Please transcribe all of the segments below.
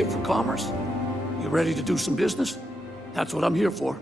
here for commerce? You ready to do some business? That's what I'm here for.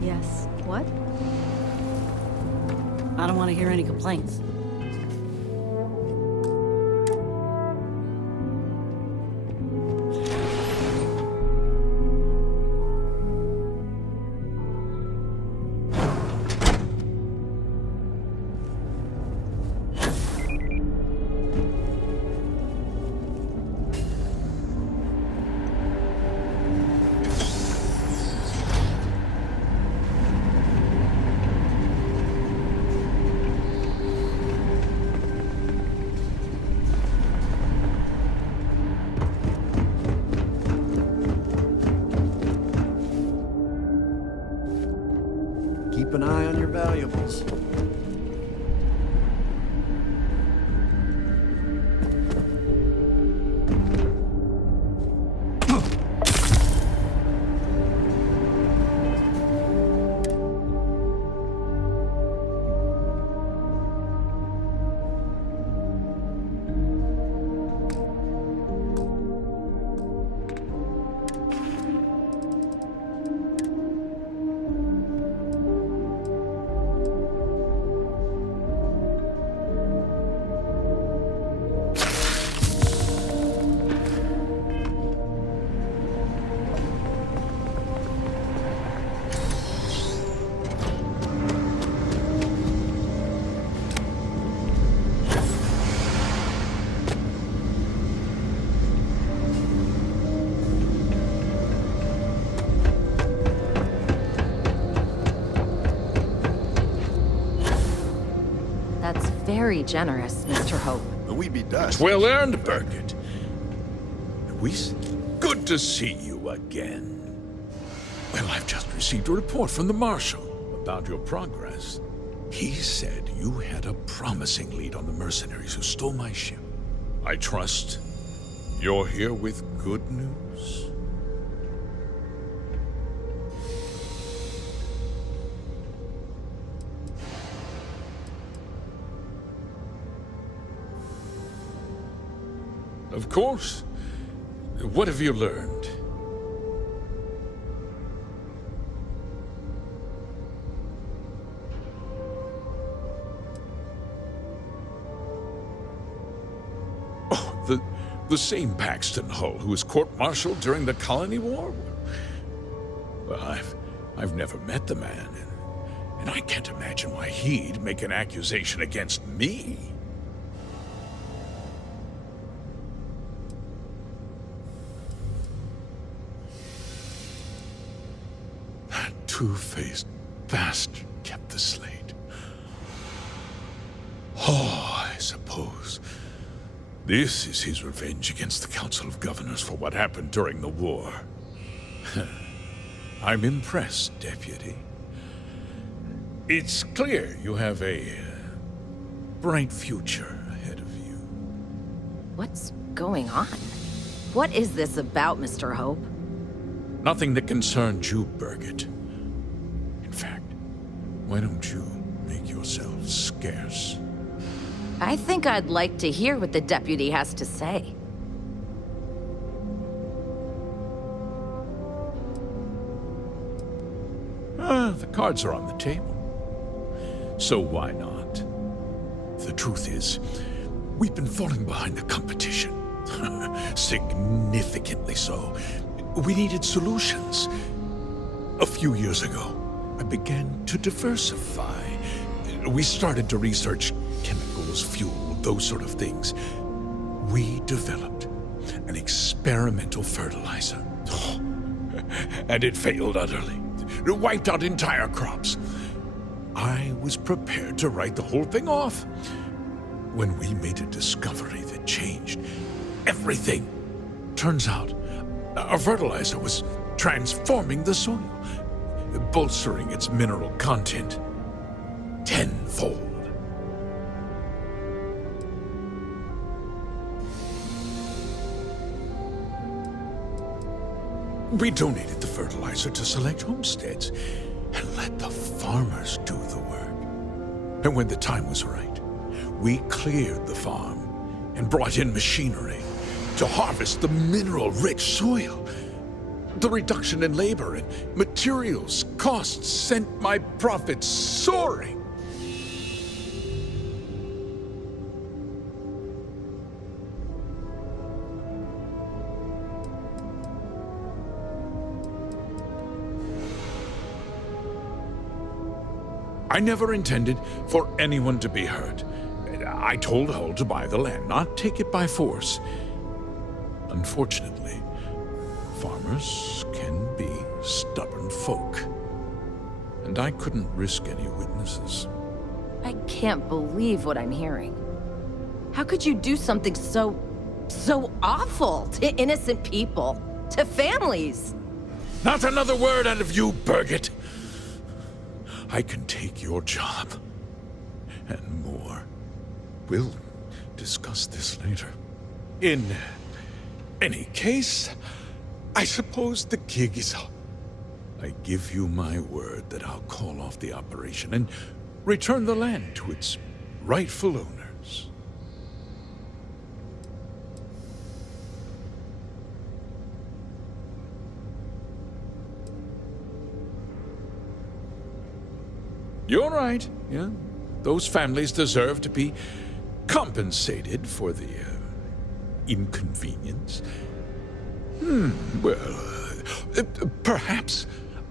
Yes. What? I don't want to hear any complaints. Keep an eye on your valuables. That's very generous, Mr. Hope. We'd be dust. Well earned, Burkett. Good to see you again. Well, I've just received a report from the Marshal about your progress. He said you had a promising lead on the mercenaries who stole my ship. I trust you're here with good news. Of course. What have you learned? Oh, the same Paxton Hull who was court-martialed during the Colony War? Well, I've never met the man, and I can't imagine why he'd make an accusation against me. Two-faced bastard kept the slate. Oh, I suppose this is his revenge against the Council of Governors for what happened during the war. I'm impressed, Deputy. It's clear you have a bright future ahead of you. What's going on? What is this about, Mr. Hope? Nothing that concerns you, Burkett. In fact, why don't you make yourself scarce? I think I'd like to hear what the deputy has to say. The cards are on the table. So why not? The truth is, we've been falling behind the competition. Significantly so. We needed solutions. A few years ago, I began to diversify. We started to research chemicals, fuel, those sort of things, we developed an experimental fertilizer. And it failed utterly. It wiped out entire crops. I was prepared to write the whole thing off when we made a discovery that changed everything. Turns out, our fertilizer was transforming the soil, bolstering its mineral content tenfold. We donated the fertilizer to select homesteads and let the farmers do the work. And when the time was right, we cleared the farm and brought in machinery to harvest the mineral-rich soil. The reduction in labor and materials costs sent my profits soaring. I never intended for anyone to be hurt. I told Hull to buy the land, not take it by force. Unfortunately, farmers can be stubborn folk. And I couldn't risk any witnesses. I can't believe what I'm hearing. How could you do something so awful to innocent people, to families? Not another word out of you, Birgit! I can take your job, and more. We'll discuss this later. In any case, I suppose the gig is up. I give you my word that I'll call off the operation and return the land to its rightful owners. You're right, yeah. Those families deserve to be compensated for the inconvenience. Perhaps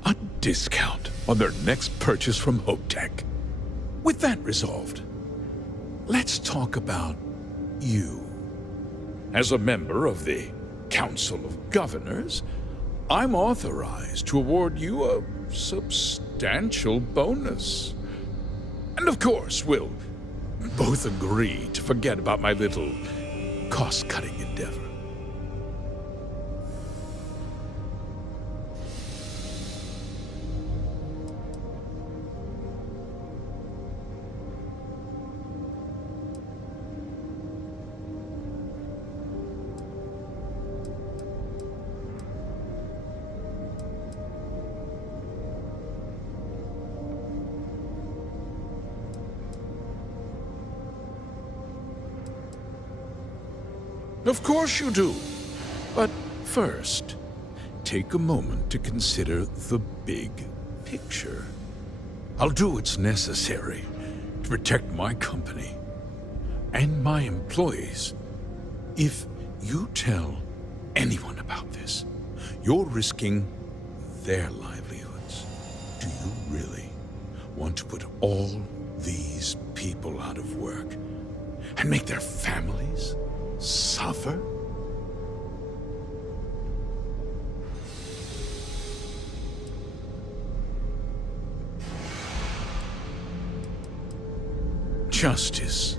a discount on their next purchase from Hotech. With that resolved, let's talk about you. As a member of the Council of Governors, I'm authorized to award you a substantial bonus. And of course, we'll both agree to forget about my little cost-cutting endeavor. Of course you do. But first, take a moment to consider the big picture. I'll do what's necessary to protect my company and my employees. If you tell anyone about this, you're risking their livelihoods. Do you really want to put all these people out of work and make their families suffer? Justice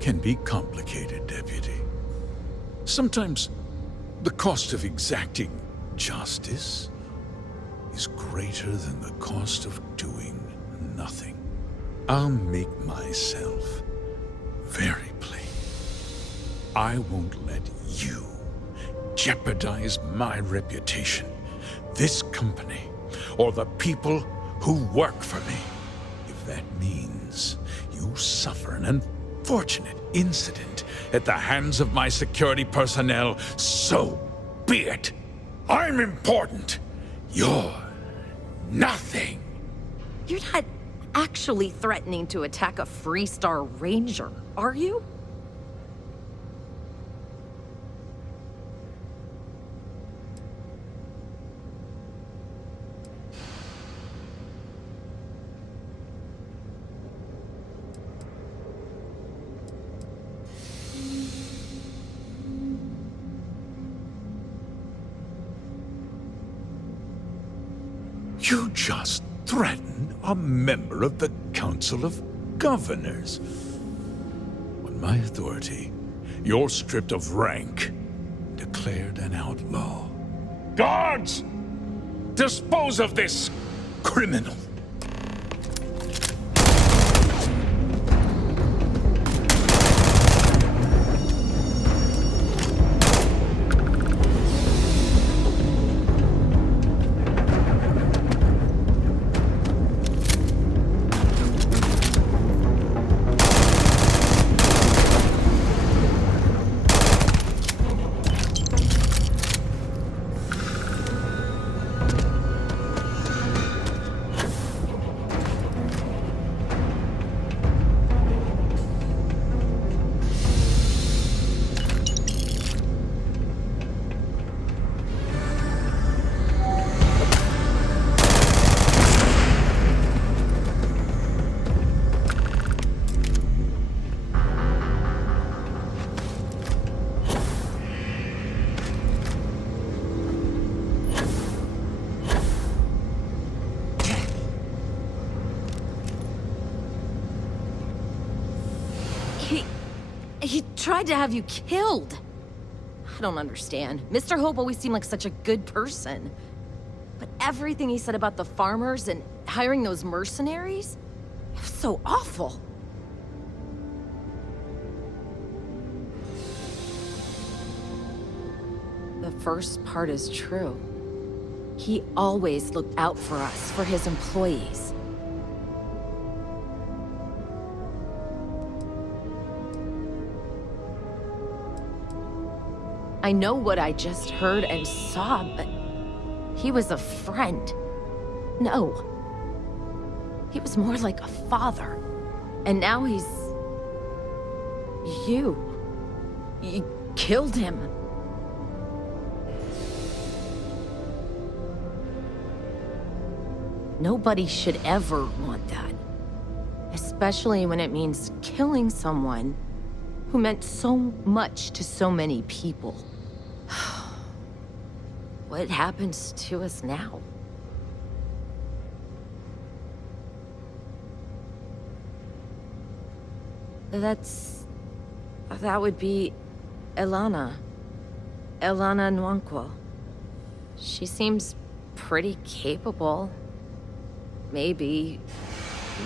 can be complicated, Deputy. Sometimes the cost of exacting justice is greater than the cost of doing nothing. I'll make myself very plain. I won't let you jeopardize my reputation, this company, or the people who work for me. If that means you suffer an unfortunate incident at the hands of my security personnel, so be it. I'm important. You're nothing. You're not actually threatening to attack a Freestar Ranger, are you? You just threatened a member of the Council of Governors. On my authority, you're stripped of rank, declared an outlaw. Guards! Dispose of this criminal! He tried to have you killed. I don't understand. Mr. Hope always seemed like such a good person. But everything he said about the farmers and hiring those mercenaries, it was so awful. The first part is true. He always looked out for us, for his employees. I know what I just heard and saw, but he was a friend. No. He was more like a father. And now he's... you. You killed him. Nobody should ever want that. Especially when it means killing someone who meant so much to so many people. What happens to us now? That would be Elana. Elana Nwankwo. She seems pretty capable. Maybe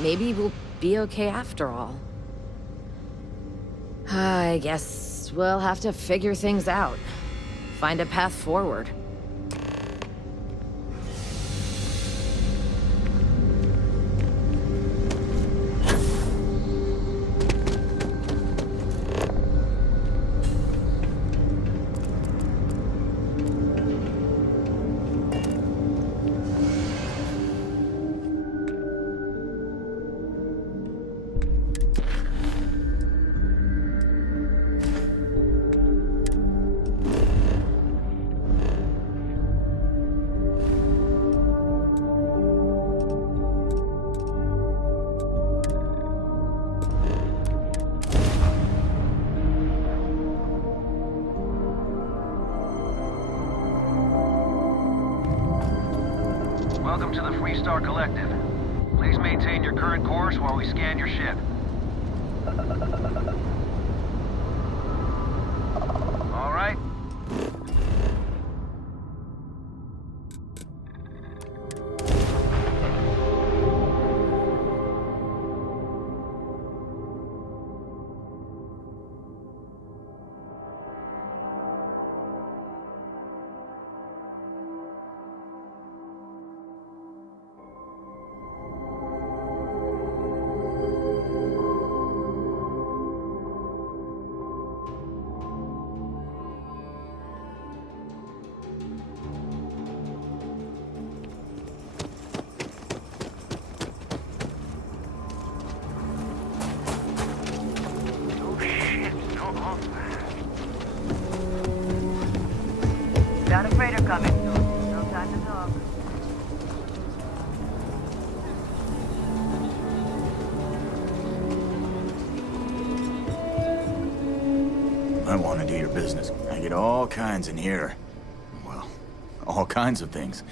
we'll be okay after all. I guess we'll have to figure things out. Find a path forward. Welcome to the Freestar Collective. Please maintain your current course while we scan your ship. All right. Got a freighter coming. No time to talk. I want to do your business. I get all kinds in here. Well, all kinds of things.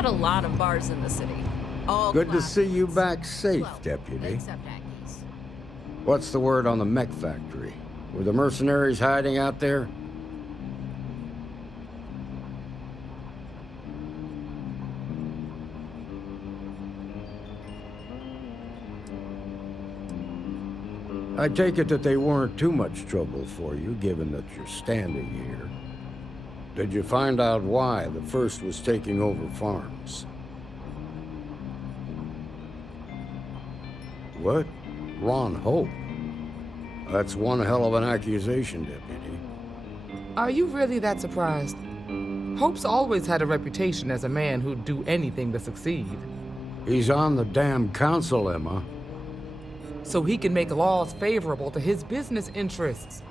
got a lot of bars in the city. All Good to classes. see you back safe, Well, Deputy. except Agnes. What's the word on the mech factory? Were the mercenaries hiding out there? I take it that they weren't too much trouble for you, given that you're standing here. Did you find out why the first was taking over farms? What? Ron Hope? That's one hell of an accusation, Deputy. Are you really that surprised? Hope's always had a reputation as a man who'd do anything to succeed. He's on the damn council, Emma. So he can make laws favorable to his business interests.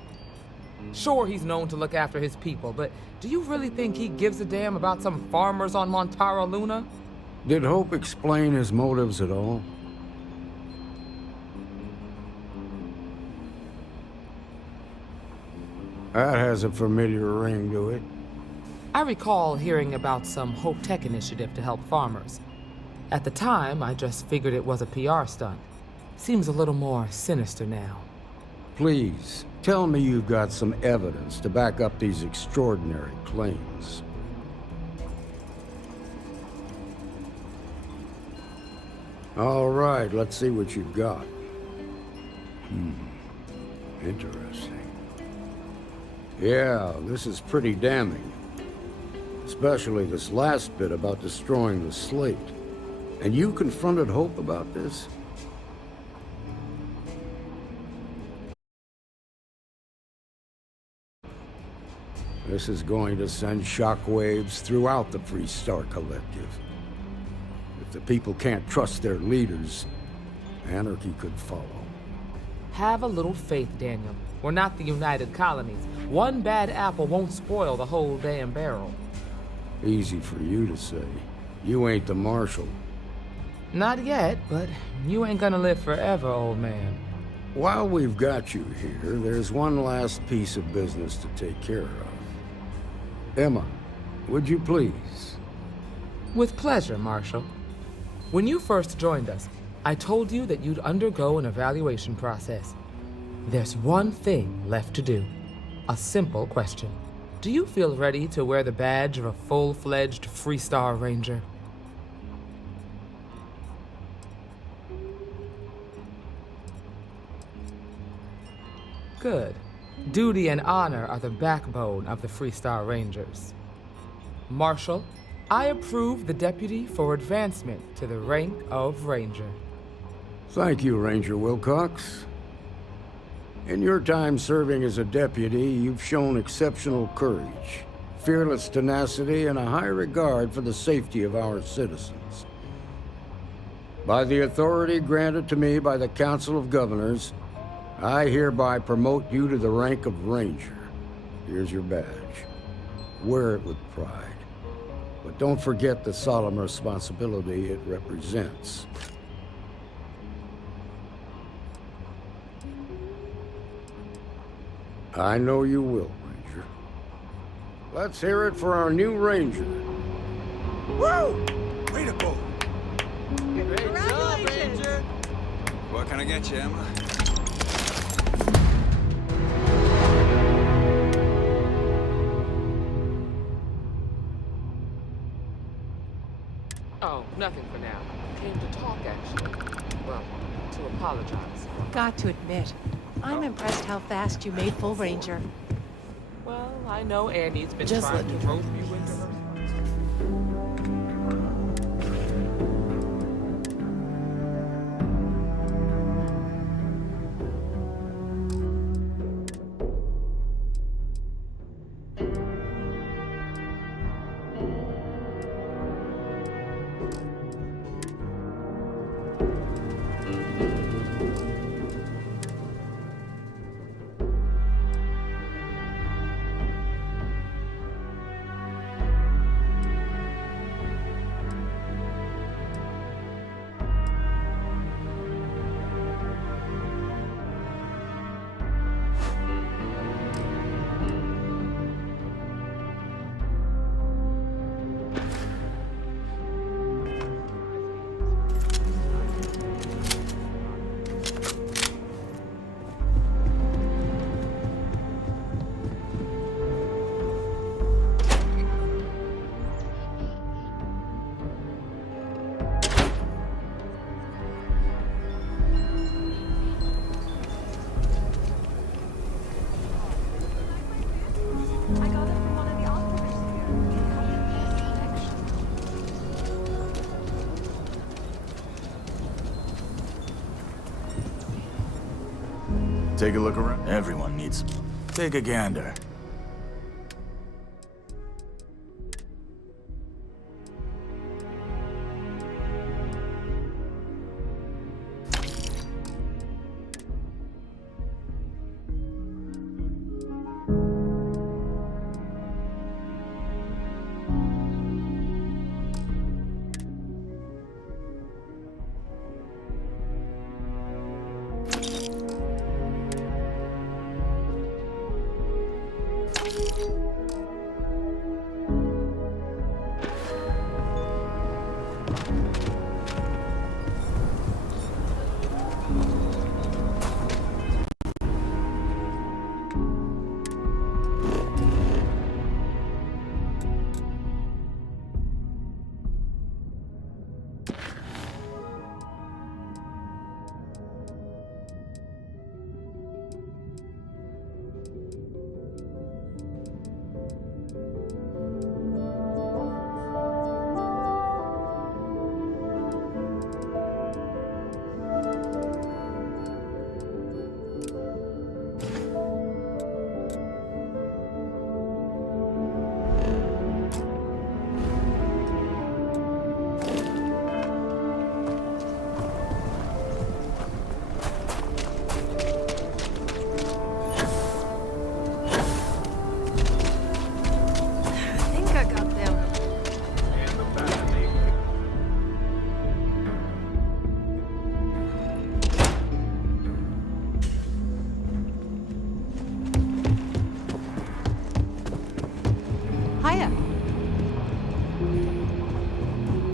Sure, he's known to look after his people, but do you really think he gives a damn about some farmers on Montara Luna? Did Hope explain his motives at all? That has a familiar ring to it. I recall hearing about some Hope Tech initiative to help farmers. At the time, I just figured it was a PR stunt. Seems a little more sinister now. Please, tell me you've got some evidence to back up these extraordinary claims. All right, let's see what you've got. Interesting. Yeah, this is pretty damning. Especially this last bit about destroying the slate. And you confronted Hope about this? This is going to send shockwaves throughout the Freestar Collective. If the people can't trust their leaders, anarchy could follow. Have a little faith, Daniel. We're not the United Colonies. One bad apple won't spoil the whole damn barrel. Easy for you to say. You ain't the Marshal. Not yet, but you ain't gonna live forever, old man. While we've got you here, there's one last piece of business to take care of. Emma, would you please? With pleasure, Marshal. When you first joined us, I told you that you'd undergo an evaluation process. There's one thing left to do. A simple question. Do you feel ready to wear the badge of a full-fledged Freestar Ranger? Good. Duty and honor are the backbone of the Freestar Rangers. Marshal, I approve the deputy for advancement to the rank of Ranger. Thank you, Ranger Wilcox. In your time serving as a deputy, you've shown exceptional courage, fearless tenacity, and a high regard for the safety of our citizens. By the authority granted to me by the Council of Governors, I hereby promote you to the rank of Ranger. Here's your badge. Wear it with pride. But don't forget the solemn responsibility it represents. I know you will, Ranger. Let's hear it for our new Ranger. Woo! Way to go! Great job, Ranger! What can I get you, Emma? Oh, nothing for now. Came to talk, actually. Well, to apologize. Got to admit, I'm impressed how fast you made full Ranger. Well, I know Annie's been Just trying let to me rope you into her. take a look around? Everyone needs... Take a gander.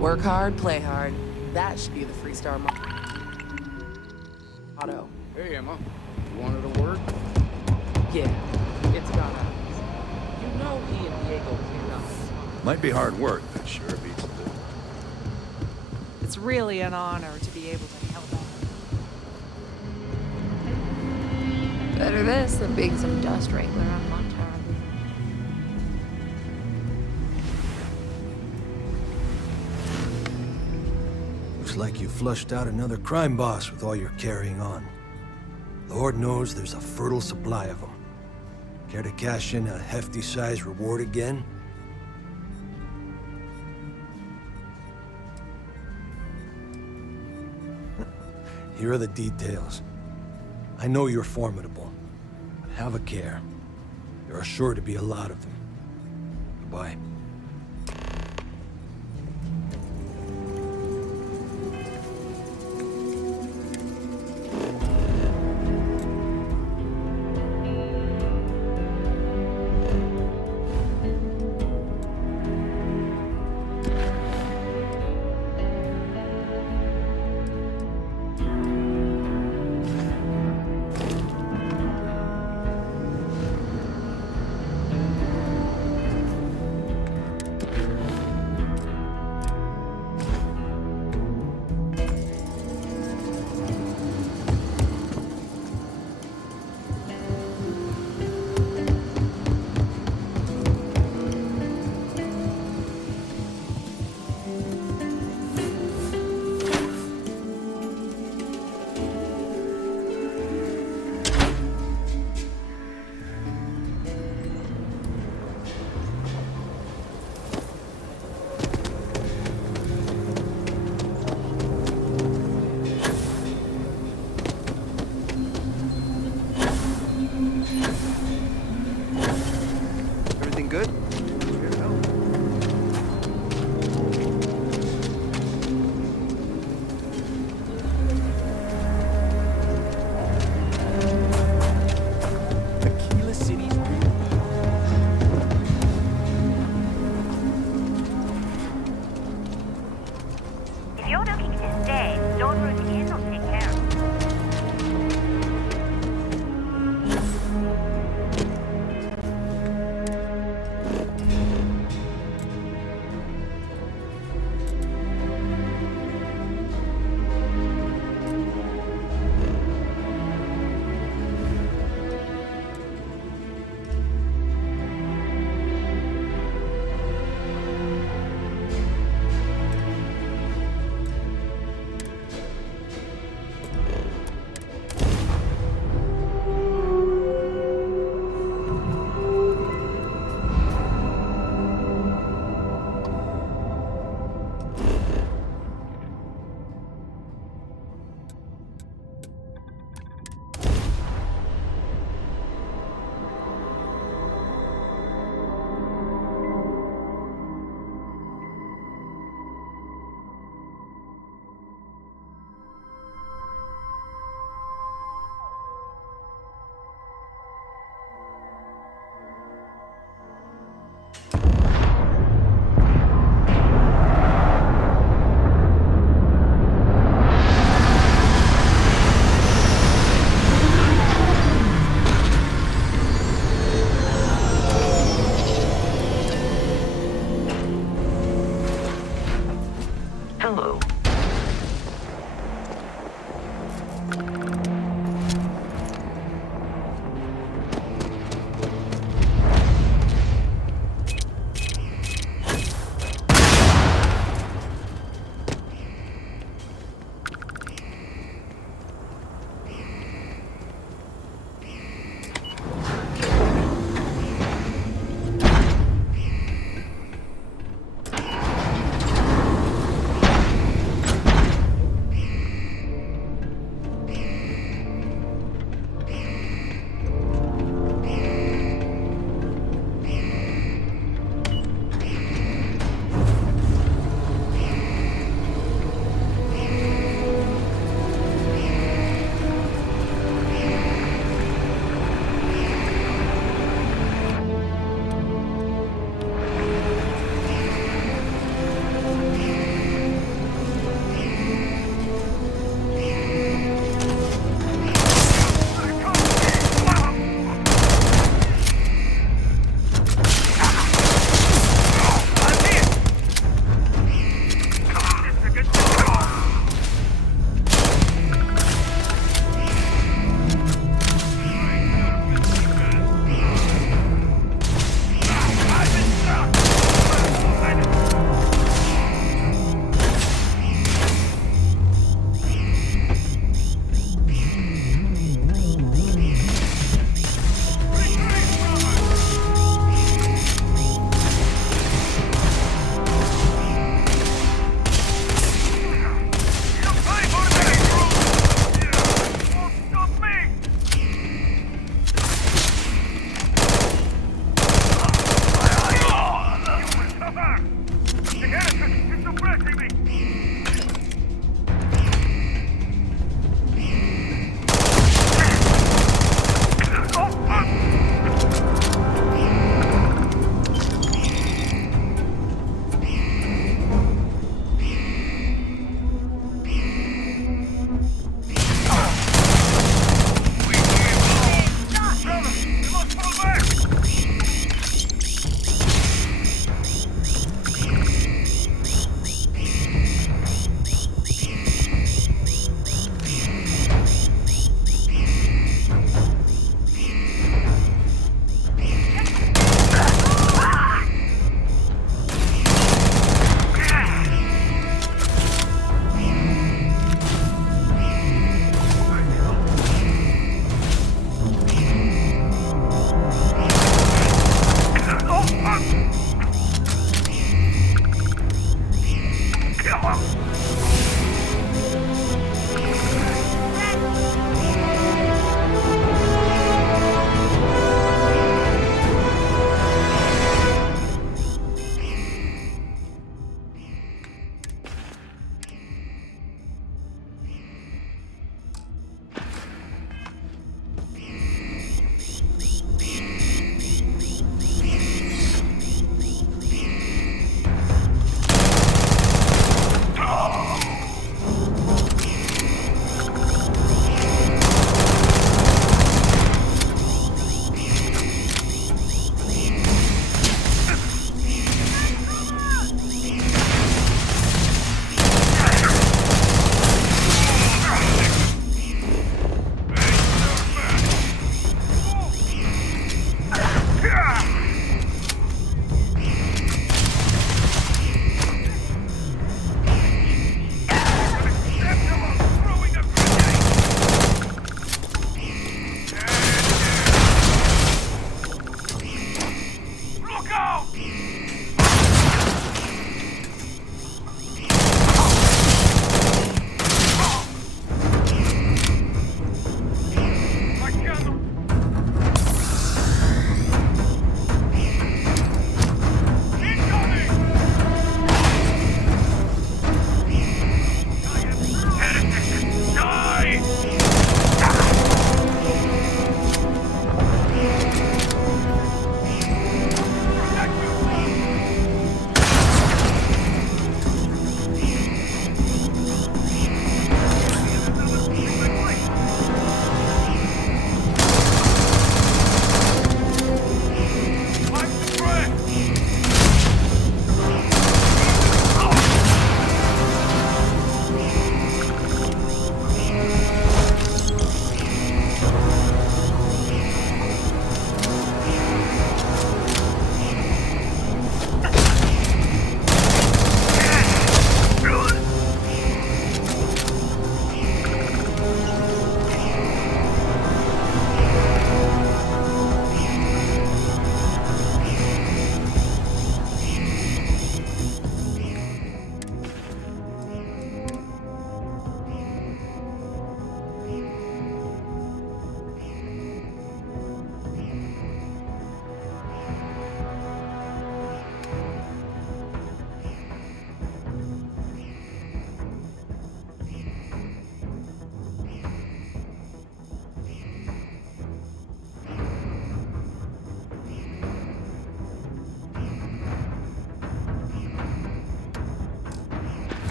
Work hard, play hard. That should be the Freestar motto. Hey, Emma. You wanted to work? Yeah, it's got us. You know he and Diego came up. Might be hard work, but sure beats the... It's really an honor to be able to help out. Better this than being some dust wrangler on Montana. Looks like you flushed out another crime boss with all your carrying on. Lord knows there's a fertile supply of them. Care to cash in a hefty size reward again? Here are the details. I know you're formidable, but have a care. There are sure to be a lot of them. Goodbye.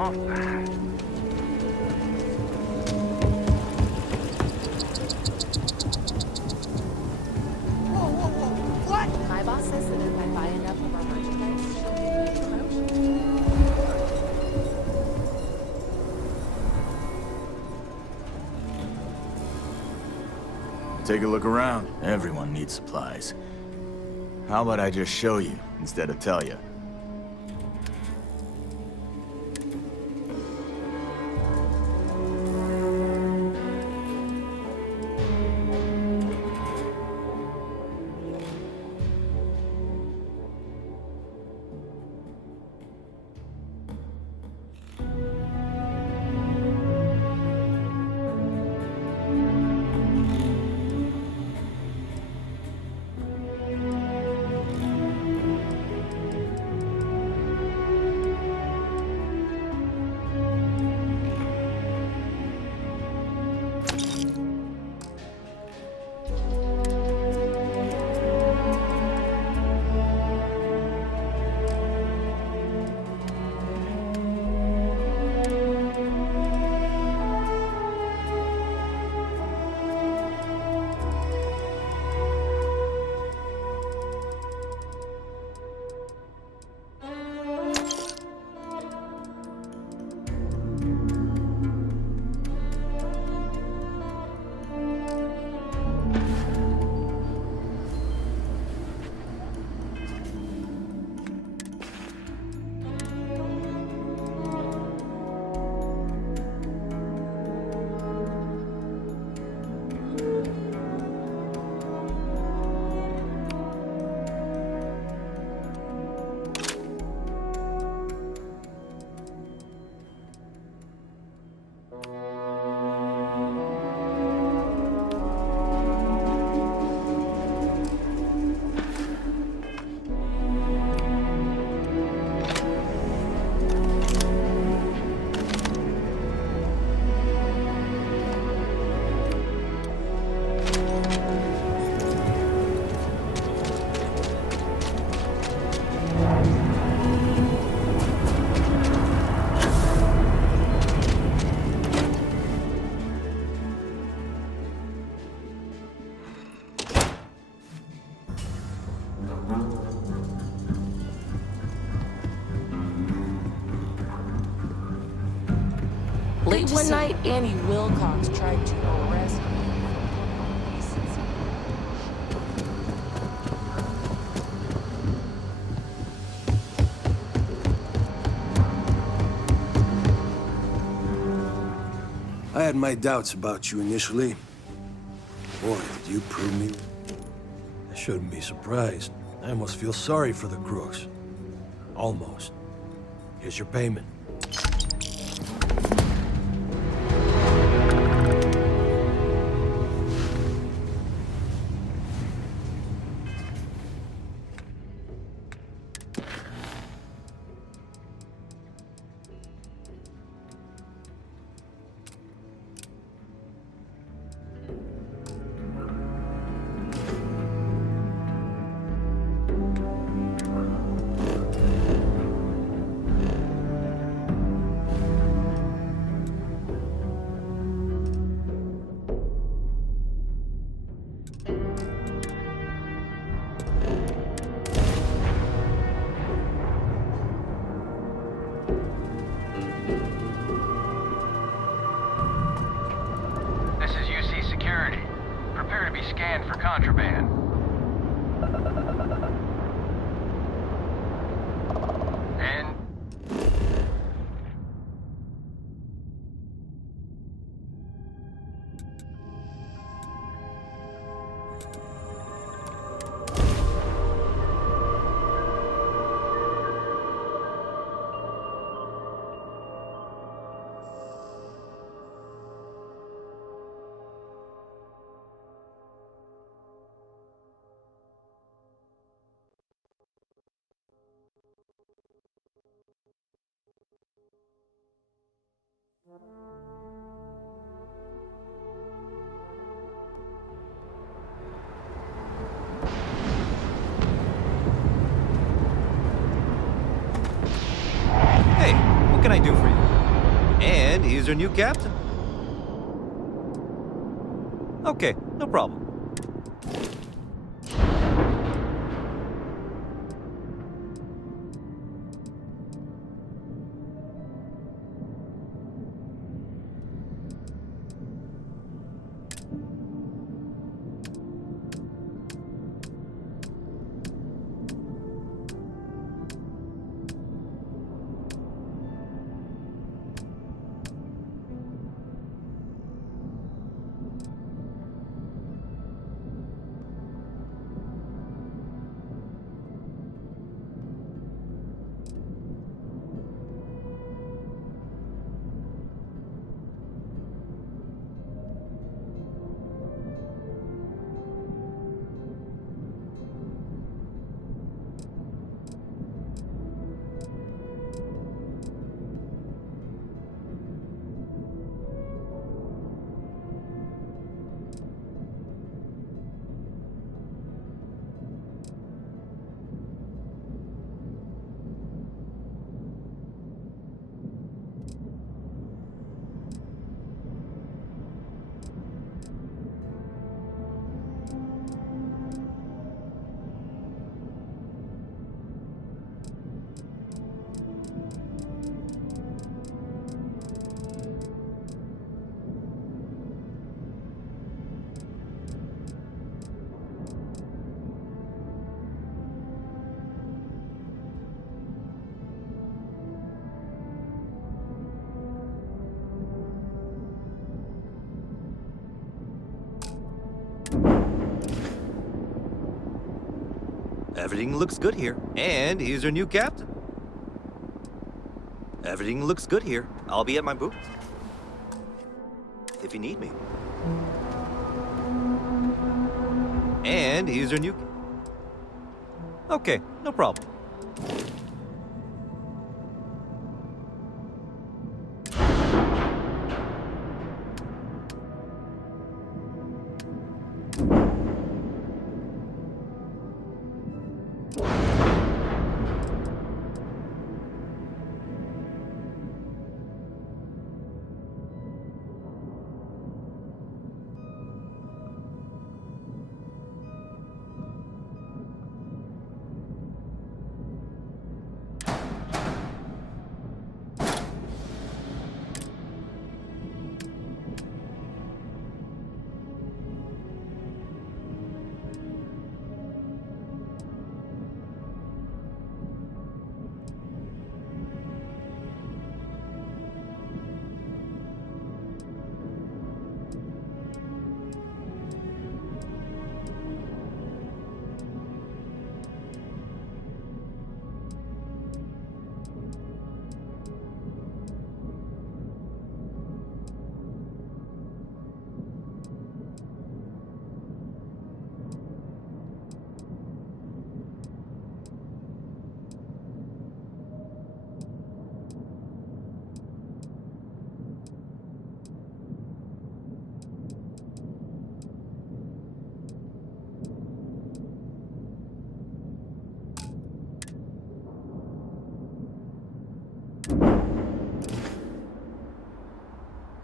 off that. My boss says that if I buy enough of our merchandise, she'll give me a promotion. take a look around. Everyone needs supplies. How about I just show you instead of tell you? Late one night, Annie Wilcox tried to arrest me. I had my doubts about you initially. Boy, did you prove me. I shouldn't be surprised. I almost feel sorry for the crooks. Almost. Here's your payment. Scanned for contraband. And... Hey, what can I do for you? And he's our new captain. Okay, no problem. Everything looks good here. And here's our new captain. Everything looks good here. I'll be at my booth. If you need me. And here's our new... Okay, no problem.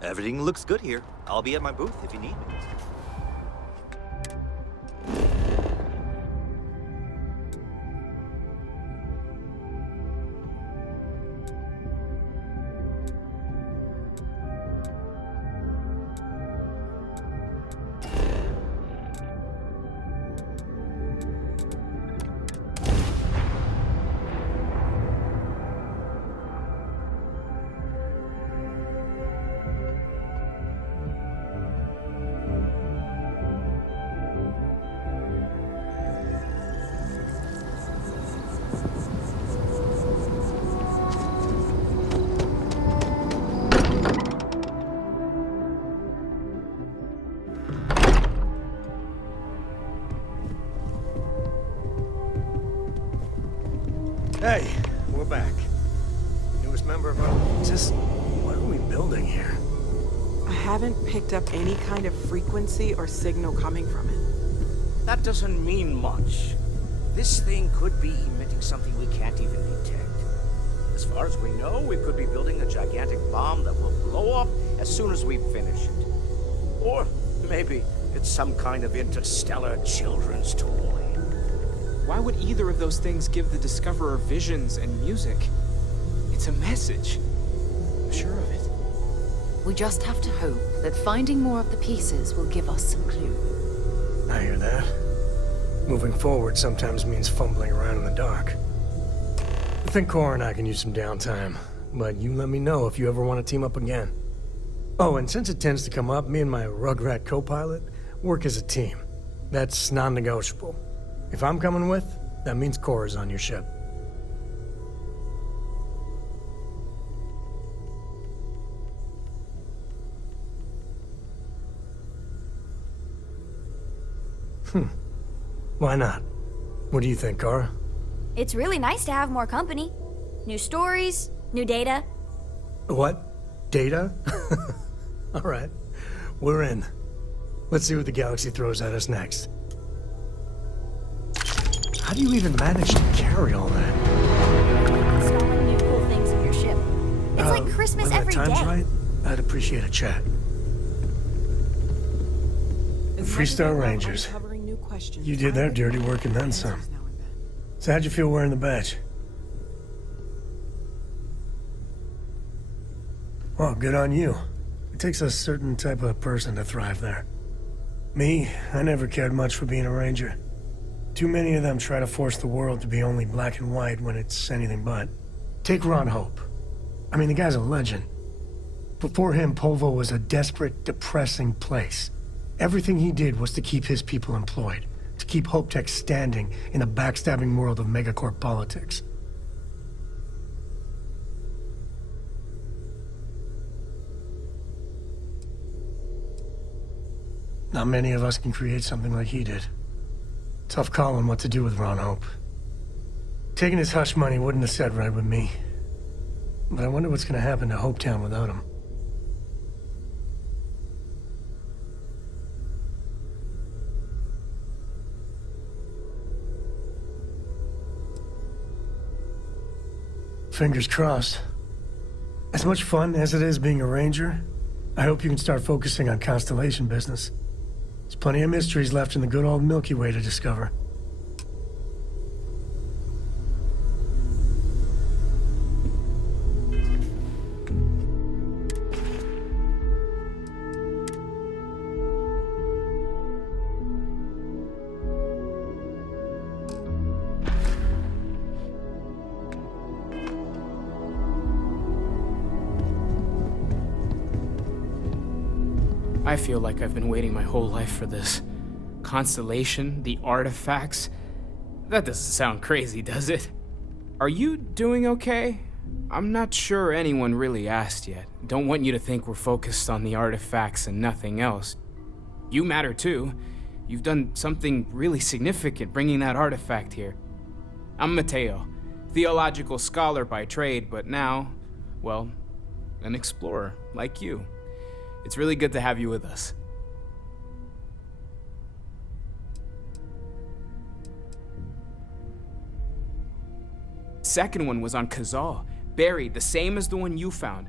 Everything looks good here. I'll be at my booth if you need me. Hey, we're back. Newest member of our... Just... what are we building here? I haven't picked up any kind of frequency or signal coming from it. That doesn't mean much. This thing could be emitting something we can't even detect. As far as we know, we could be building a gigantic bomb that will blow up as soon as we finish it. Or maybe it's some kind of interstellar children's toy. Why would either of those things give the Discoverer visions and music? It's a message. I'm sure of it. We just have to hope that finding more of the pieces will give us some clue. I hear that. Moving forward sometimes means fumbling around in the dark. I think Cora and I can use some downtime, but you let me know if you ever want to team up again. Oh, and since it tends to come up, me and my Rugrat co-pilot work as a team. That's non-negotiable. If I'm coming with, that means Cora's on your ship. Why not? What do you think, Cora? It's really nice to have more company. New stories, new data. What? Data? All right. We're in. Let's see what the galaxy throws at us next. How do you even manage to carry all that? Installing new cool things in your ship. It's like Christmas every day. When that time's right, I'd appreciate a chat. Freestar Rangers. You did their dirty work and then some. So how'd you feel wearing the badge? Well, good on you. It takes a certain type of person to thrive there. Me, I never cared much for being a ranger. Too many of them try to force the world to be only black and white when it's anything but. Take Ron Hope. I mean, the guy's a legend. Before him, Polvo was a desperate, depressing place. Everything he did was to keep his people employed, to to keep Hope Tech standing in a backstabbing world of megacorp politics. Not many of us can create something like he did. Tough call on what to do with Ron Hope. Taking his hush money wouldn't have sat right with me. But I wonder what's gonna happen to Hopetown without him. Fingers crossed. As much fun as it is being a ranger, I hope you can start focusing on constellation business. There's plenty of mysteries left in the good old Milky Way to discover. I feel like I've been waiting my whole life for this. Constellation, the artifacts. That doesn't sound crazy, does it? Are you doing okay? I'm not sure anyone really asked yet. Don't want you to think we're focused on the artifacts and nothing else. You matter too. You've done something really significant bringing that artifact here. I'm Mateo, theological scholar by trade, but now, well, an explorer like you. It's really good to have you with us. Second one was on Kazal, buried, the same as the one you found.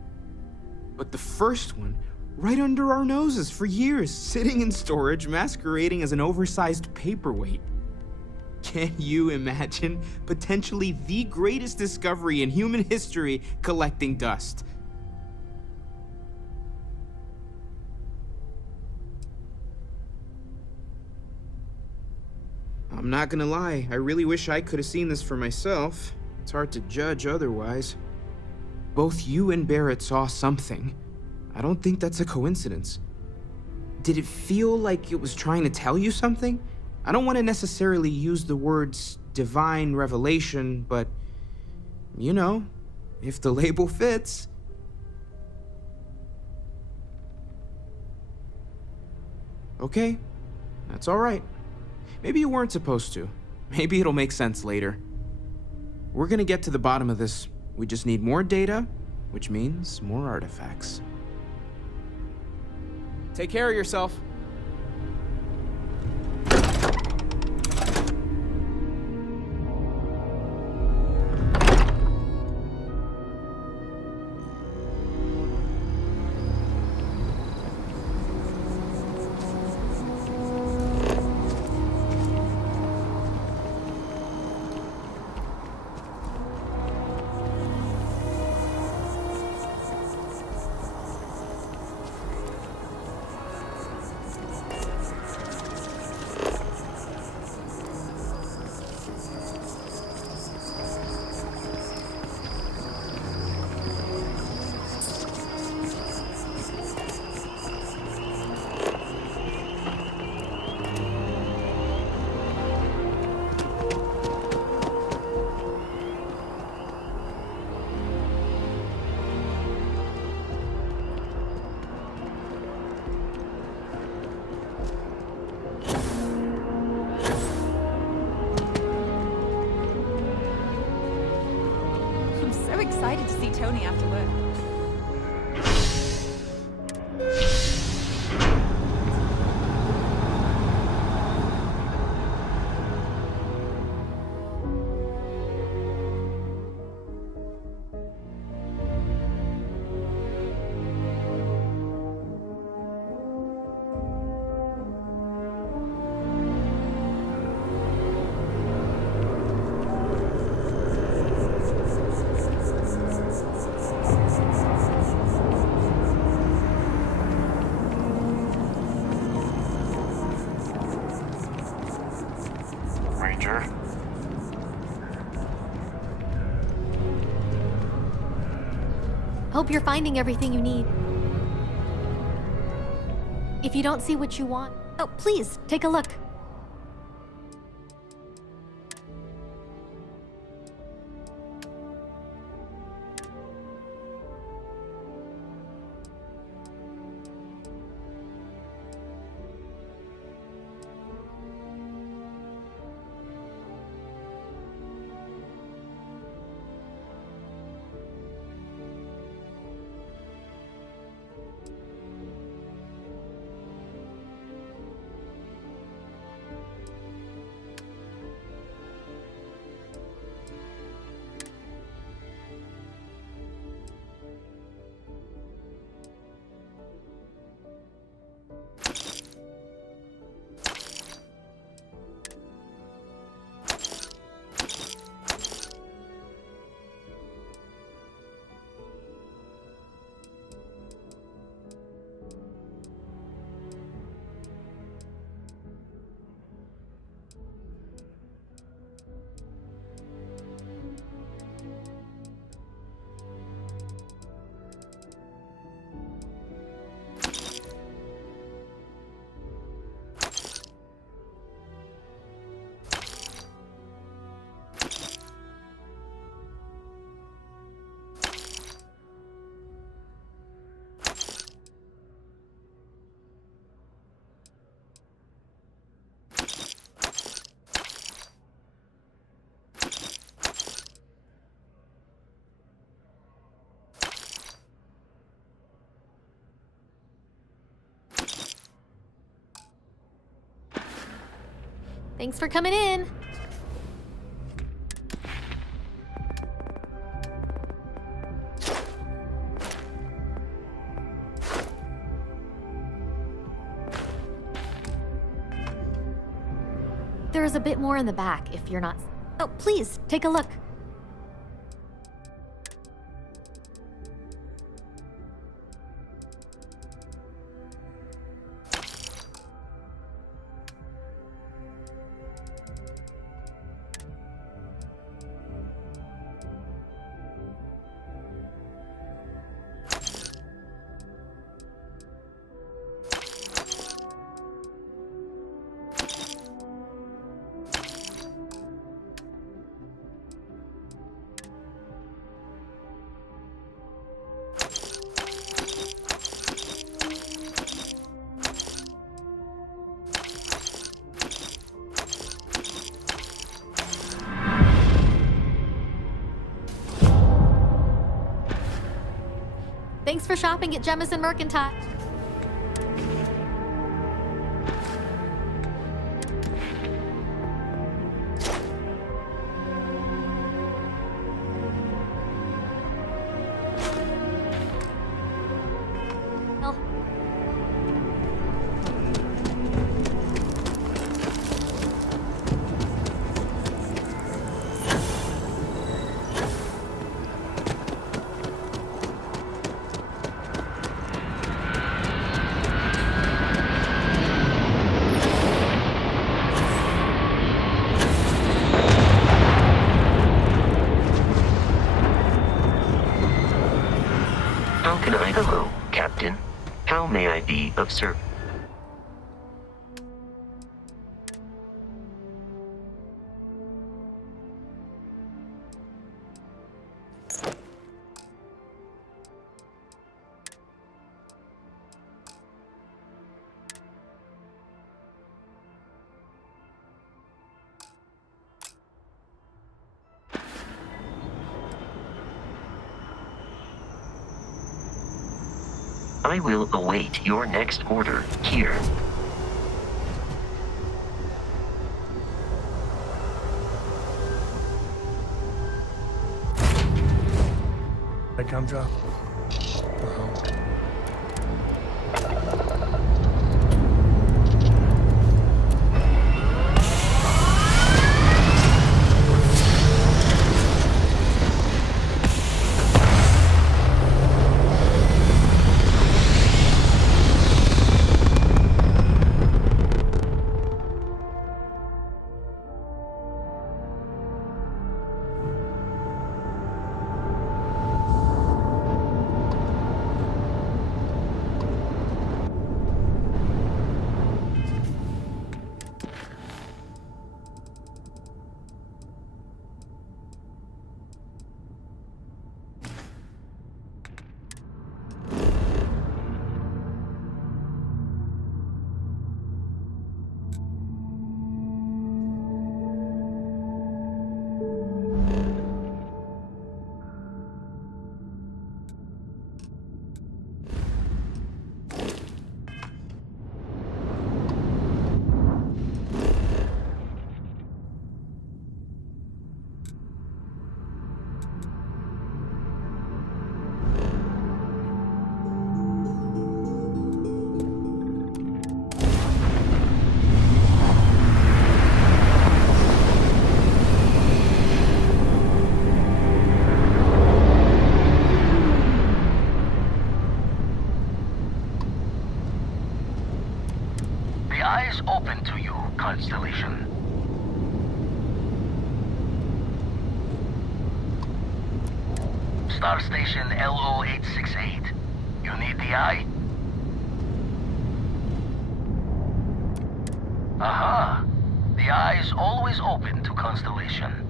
But the first one, right under our noses for years, sitting in storage, masquerading as an oversized paperweight. Can you imagine potentially the greatest discovery in human history collecting dust? I'm not gonna lie, I really wish I could have seen this for myself. It's hard to judge otherwise. Both you and Barrett saw something. I don't think that's a coincidence. Did it feel like it was trying to tell you something? I don't want to necessarily use the words divine revelation, but you know, if the label fits. Okay, that's all right. Maybe you weren't supposed to. Maybe it'll make sense later. We're gonna get to the bottom of this. We just need more data, which means more artifacts. Take care of yourself. Excited to see Tony after work. Hope you're finding everything you need. If you don't see what you want, oh, please, take a look. Thanks for coming in. There's a bit more in the back if you're not... Oh, please, take a look. Thanks for shopping at Jemison Mercantile. Hello, Captain. How may I be of service? I will await your next order here. I come drop. Eyes open to you, Constellation. Star Station LO-868. You need the eye? Aha! The eye is always open to Constellation.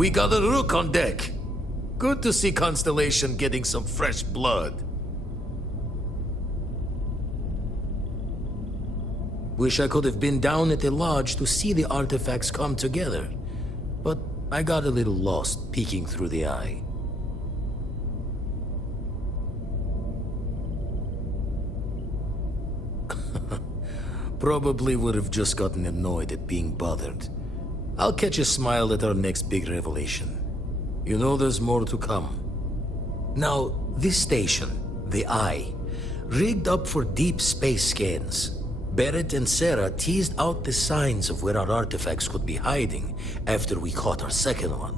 We got a rook on deck. Good to see Constellation getting some fresh blood. Wish I could have been down at the lodge to see the artifacts come together. But I got a little lost peeking through the eye. Probably would have just gotten annoyed at being bothered. I'll catch a smile at our next big revelation. You know there's more to come. Now, this station, the Eye, rigged up for deep space scans. Barrett and Sarah teased out the signs of where our artifacts could be hiding after we caught our second one.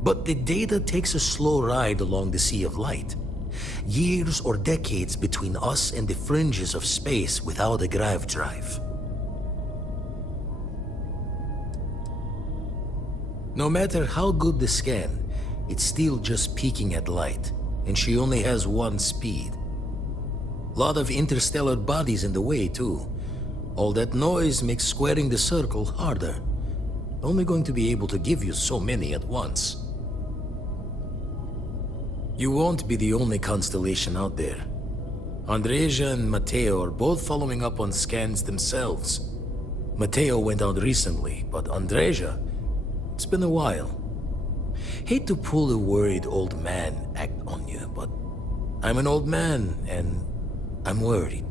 But the data takes a slow ride along the Sea of Light. Years or decades between us and the fringes of space without a grav drive. No matter how good the scan, it's still just peeking at light, and she only has one speed. Lot of interstellar bodies in the way, too. All that noise makes squaring the circle harder. Only going to be able to give you so many at once. You won't be the only constellation out there. Andreja and Matteo are both following up on scans themselves. Matteo went out recently, but Andreja, it's been a while. Hate to pull a worried old man act on you, but I'm an old man, and I'm worried.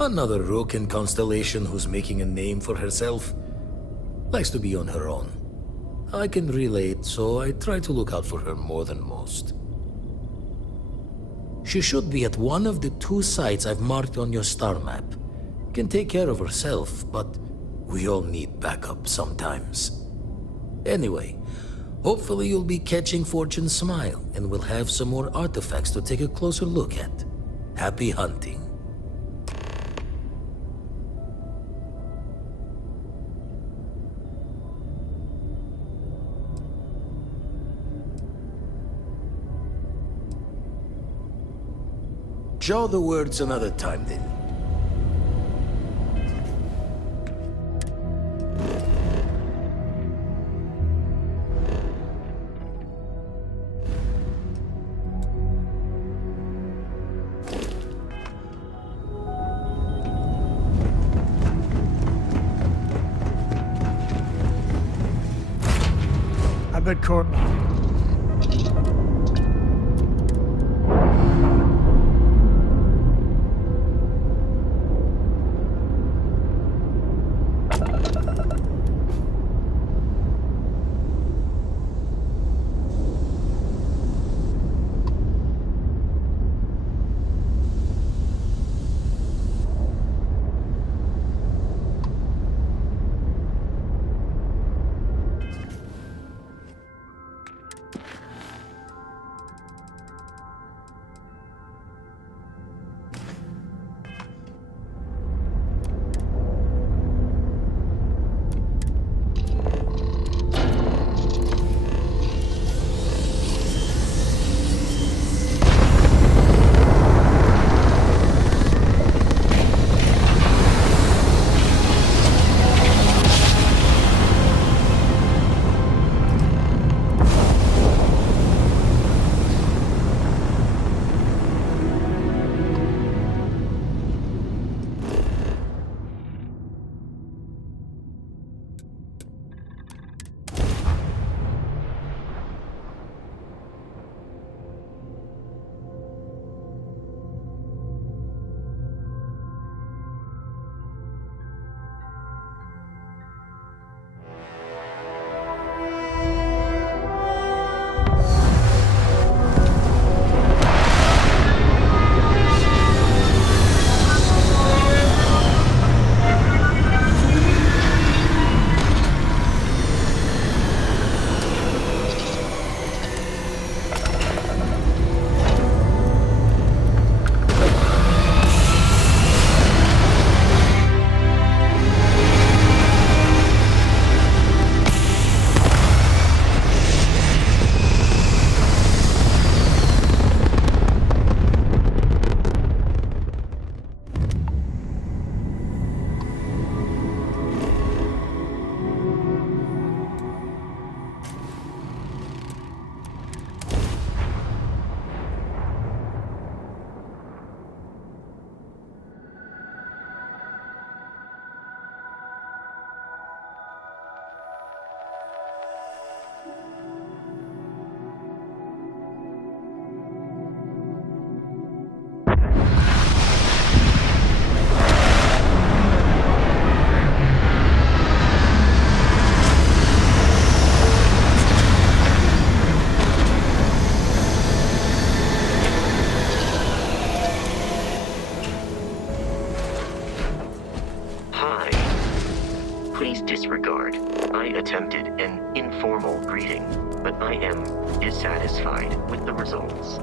Another rook in Constellation who's making a name for herself. Likes to be on her own. I can relate, so I try to look out for her more than most. She should be at one of the 2 sites I've marked on your star map. Can take care of herself, but we all need backup sometimes. Anyway, hopefully you'll be catching Fortune's smile, and we'll have some more artifacts to take a closer look at. Happy hunting. Jaw the words another time, then. I bet Cor... regard. I attempted an informal greeting, but I am dissatisfied with the results.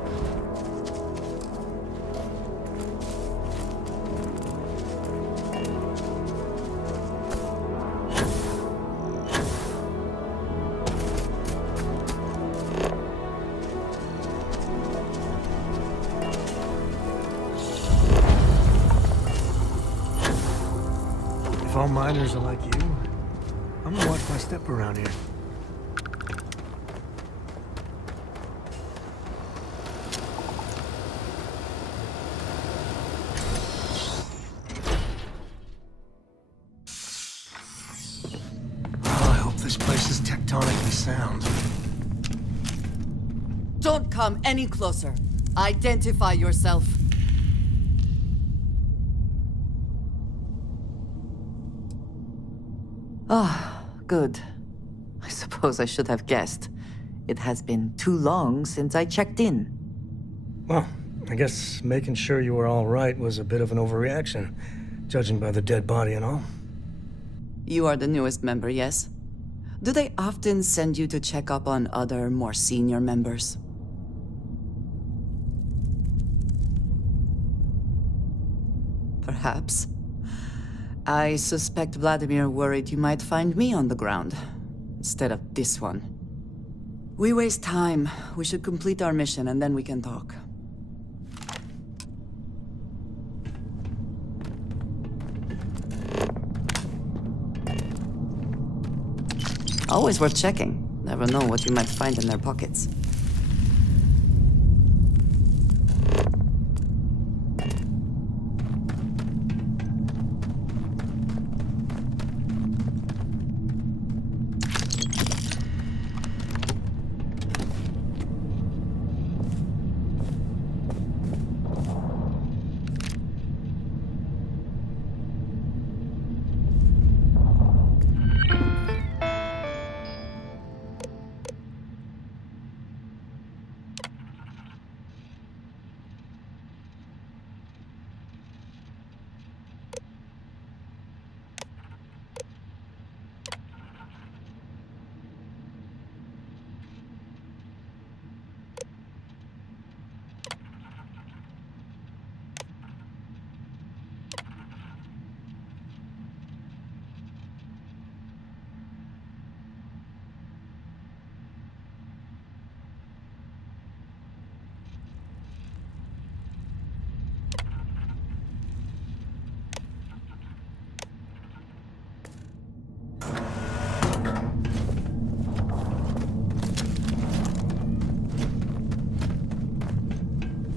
If all miners are like you, I'm gonna watch my step around here. Oh, I hope this place is tectonically sound. Don't come any closer. Identify yourself. Ah, good. I suppose I should have guessed. It has been too long since I checked in. Well, I guess making sure you were all right was a bit of an overreaction, judging by the dead body and all. You are the newest member, yes? Do they often send you to check up on other, more senior members? Perhaps. I suspect Vladimir worried you might find me on the ground, instead of this one. We waste time. We should complete our mission and then we can talk. Always worth checking. Never know what you might find in their pockets.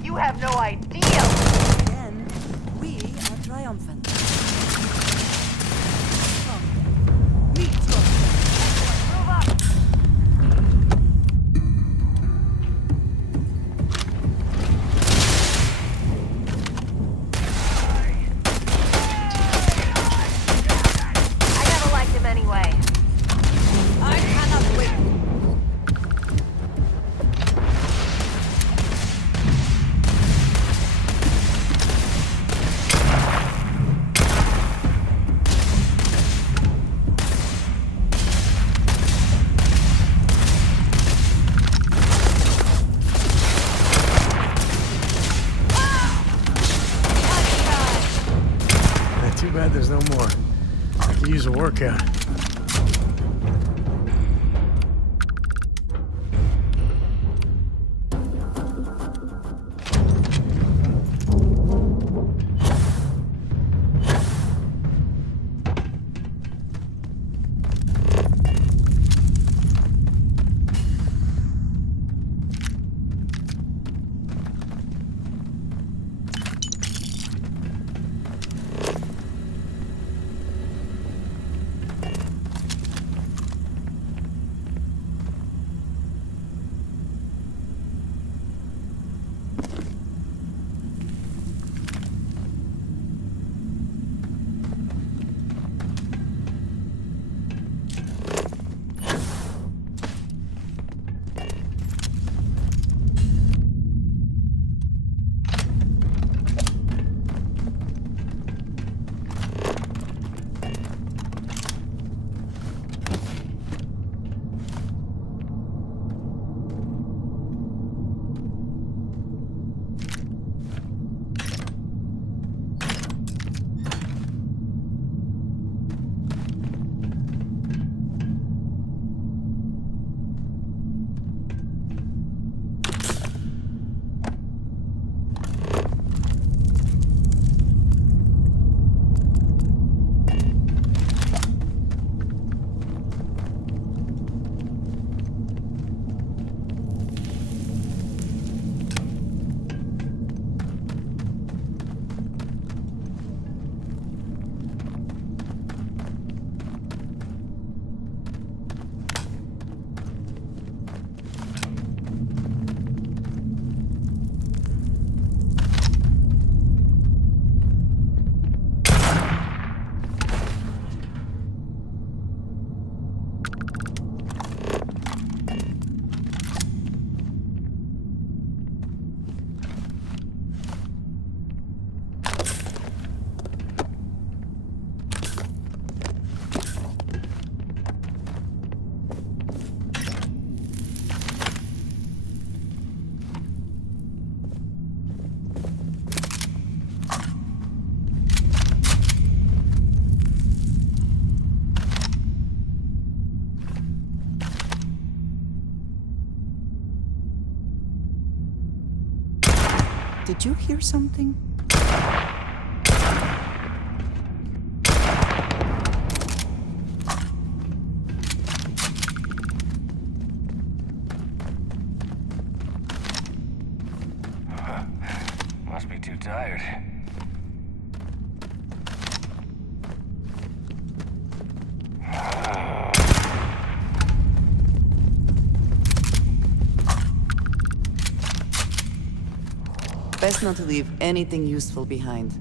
You have no idea! Again, we are triumphant. Move up! I never liked him anyway. I cannot wait. Too bad there's no more. I could use a workout. Did you hear something? Must be too tired. Best not to leave anything useful behind.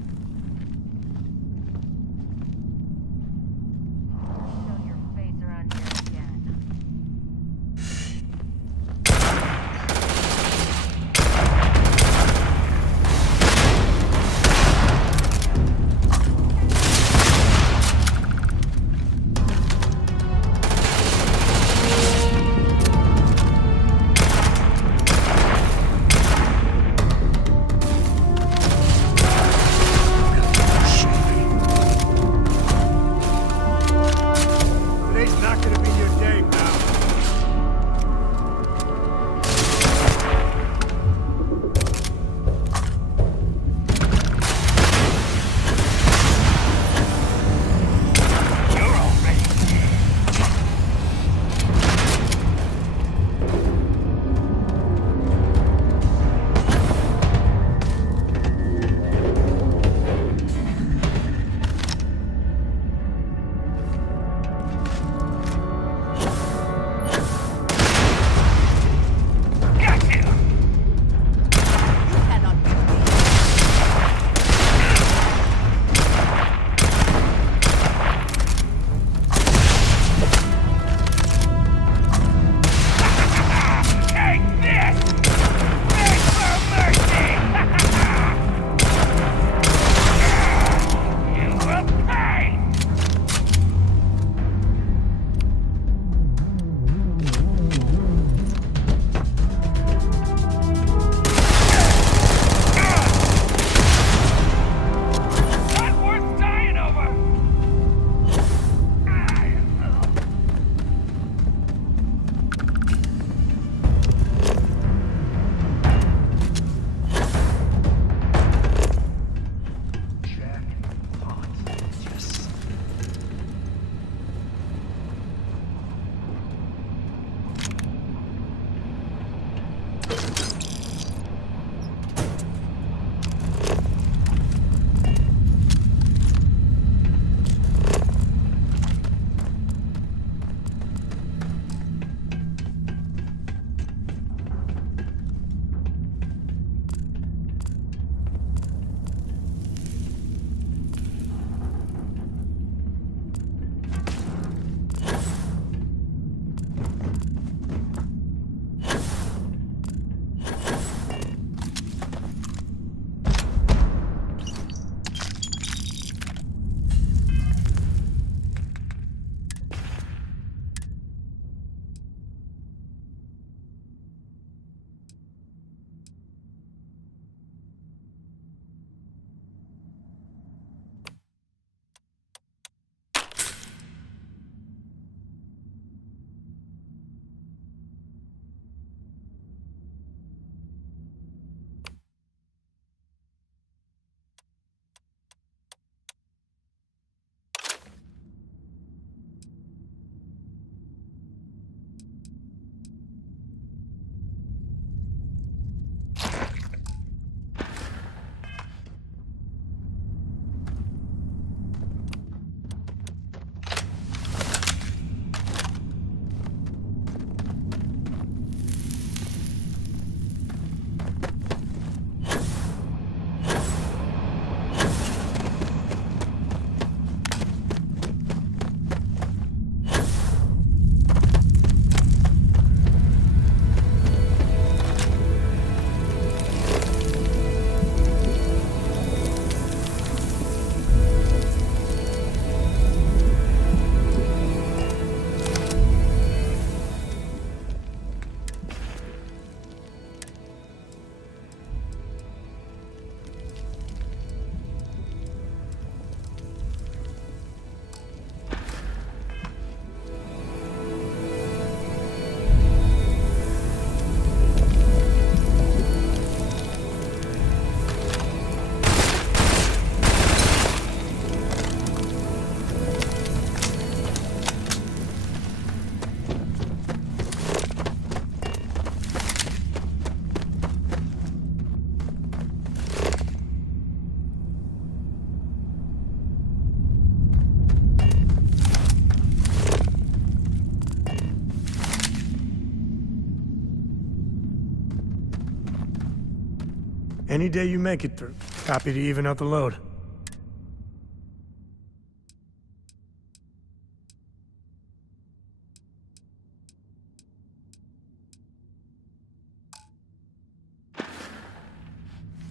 Any day you make it through. Happy to even out the load.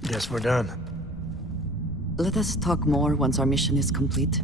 Guess we're done. Let us talk more once our mission is complete.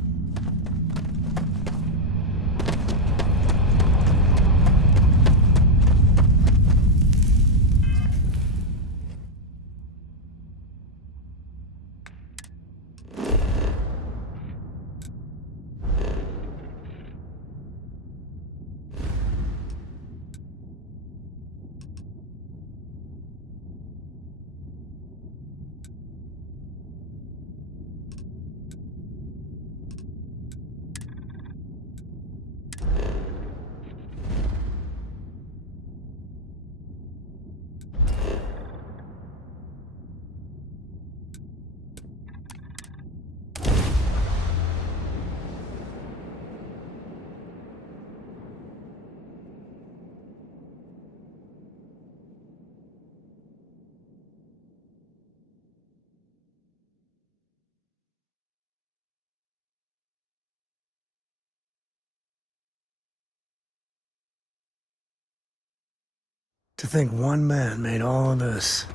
To think one man made all of this.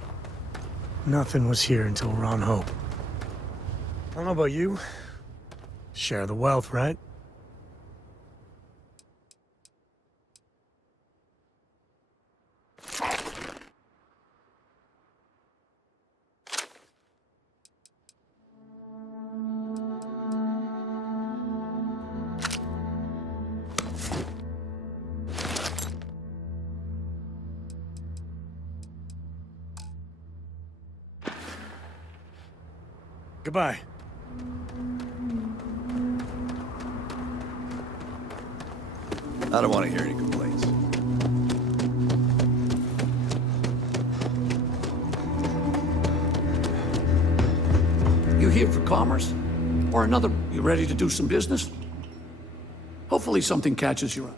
Nothing was here until Ron Hope. I don't know about you. Share the wealth, right? Goodbye. I don't want to hear any complaints. You here for commerce? Or another? You ready to do some business? Hopefully something catches your eye.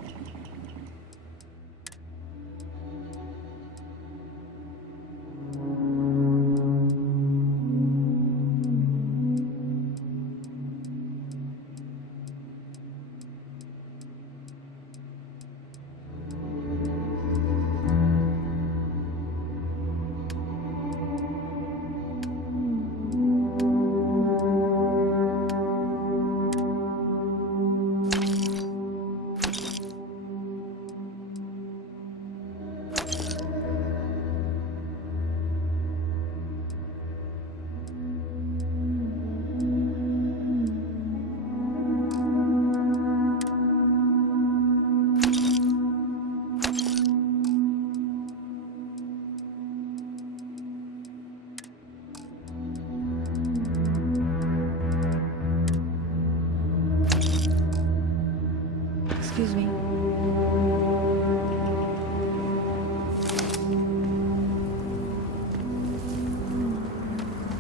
Excuse me.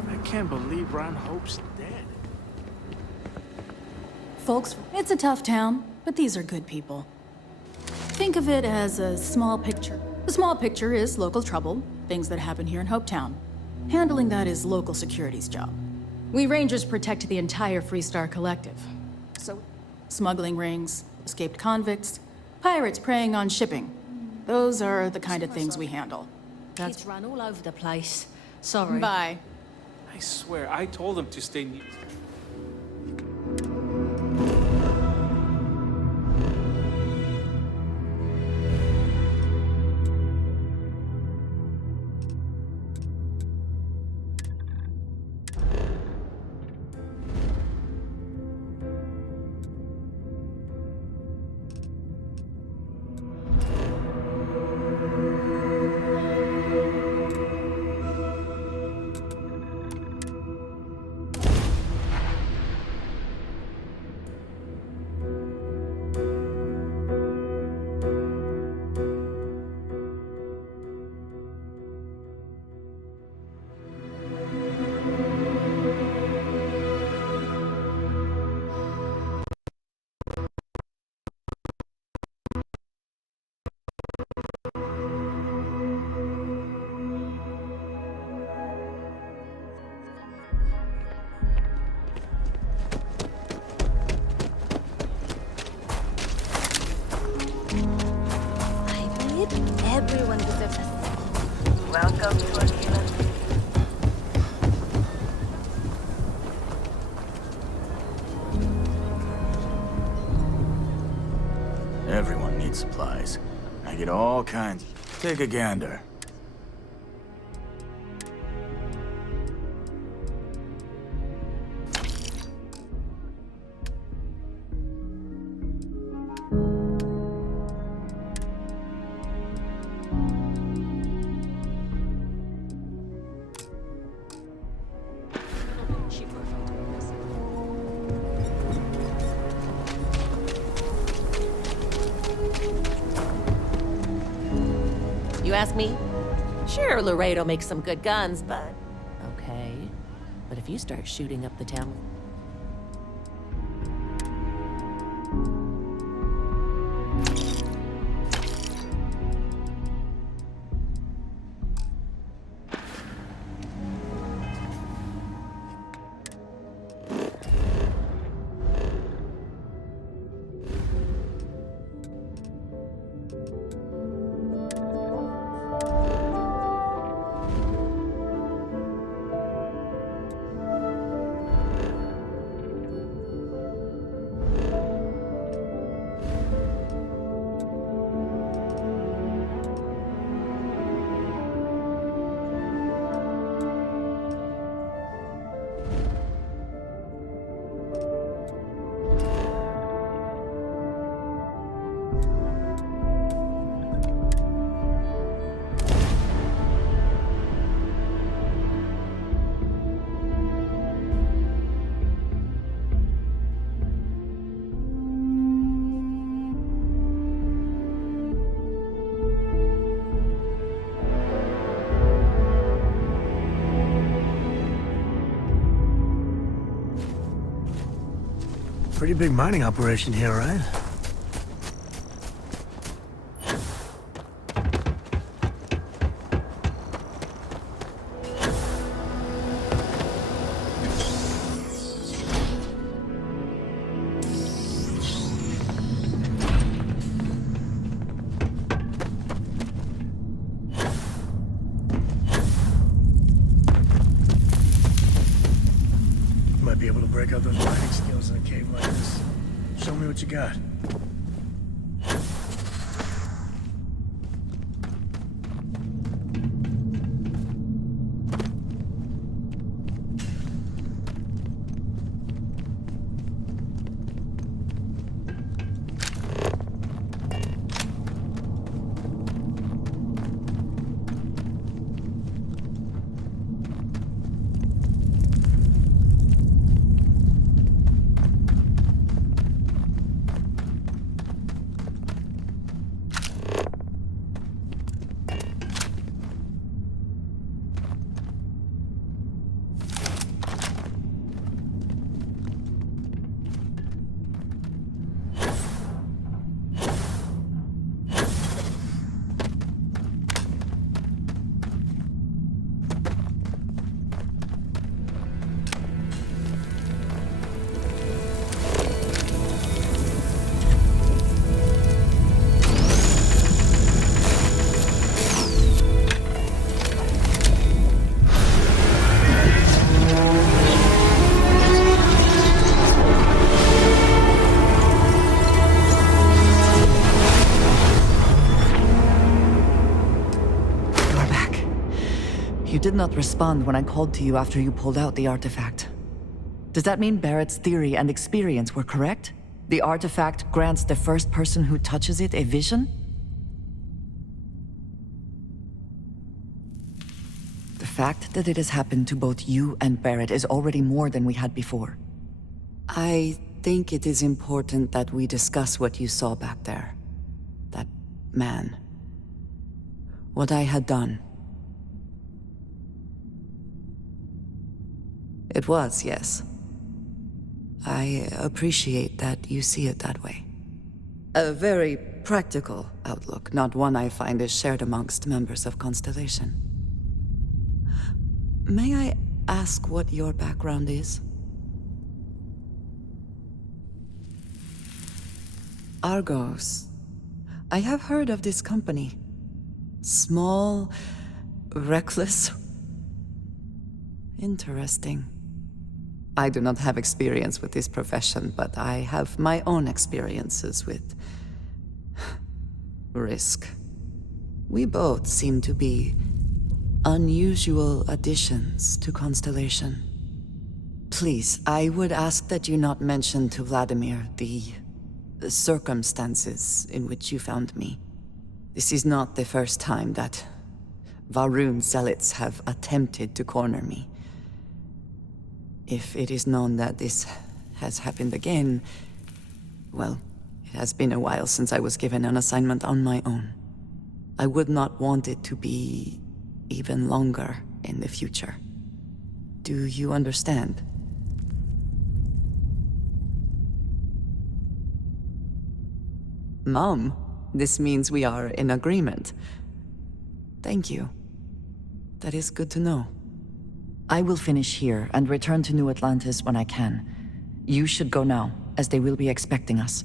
I can't believe Ron Hope's dead. Folks, it's a tough town, but these are good people. Think of it as a small picture. The small picture is local trouble, things that happen here in Hopetown. Handling that is local security's job. We Rangers protect the entire Freestar Collective. So, smuggling rings, escaped convicts, pirates preying on shipping. Those are the kind of things we handle. Kids run all over the place. Sorry. Bye. I swear, I told him to stay near. Welcome to Aquila. Everyone needs supplies. I get all kinds. Take a gander. You ask me? Sure, Laredo makes some good guns, but... Okay. But if you start shooting up the town... Pretty big mining operation here, right? Might be able to break out those mining skills in a cave like this. Show me what you got. You did not respond when I called to you after you pulled out the artifact. Does that mean Barrett's theory and experience were correct? The artifact grants the first person who touches it a vision? The fact that it has happened to both you and Barrett is already more than we had before. I think it is important that we discuss what you saw back there. That man. What I had done. It was, yes. I appreciate that you see it that way. A very practical outlook, not one I find is shared amongst members of Constellation. May I ask what your background is? Argos. I have heard of this company. Small, Reckless? Interesting. I do not have experience with this profession, but I have my own experiences with risk. We both seem to be unusual additions to Constellation. Please, I would ask that you not mention to Vladimir the circumstances in which you found me. This is not the first time that Varun zealots have attempted to corner me. If it is known that this has happened again, well, it has been a while since I was given an assignment on my own. I would not want it to be even longer in the future. Do you understand? Mom, this means we are in agreement. Thank you. That is good to know. I will finish here and return to New Atlantis when I can. You should go now, as they will be expecting us.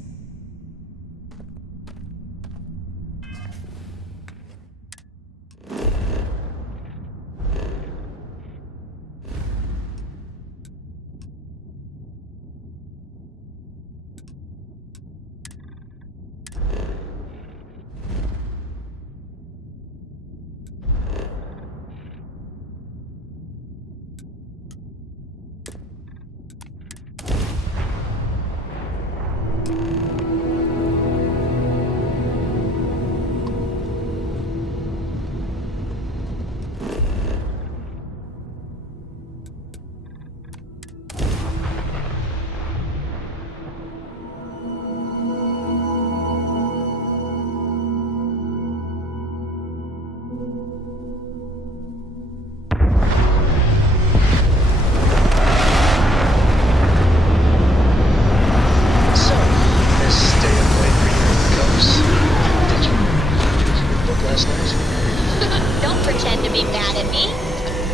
Don't pretend to be mad at me.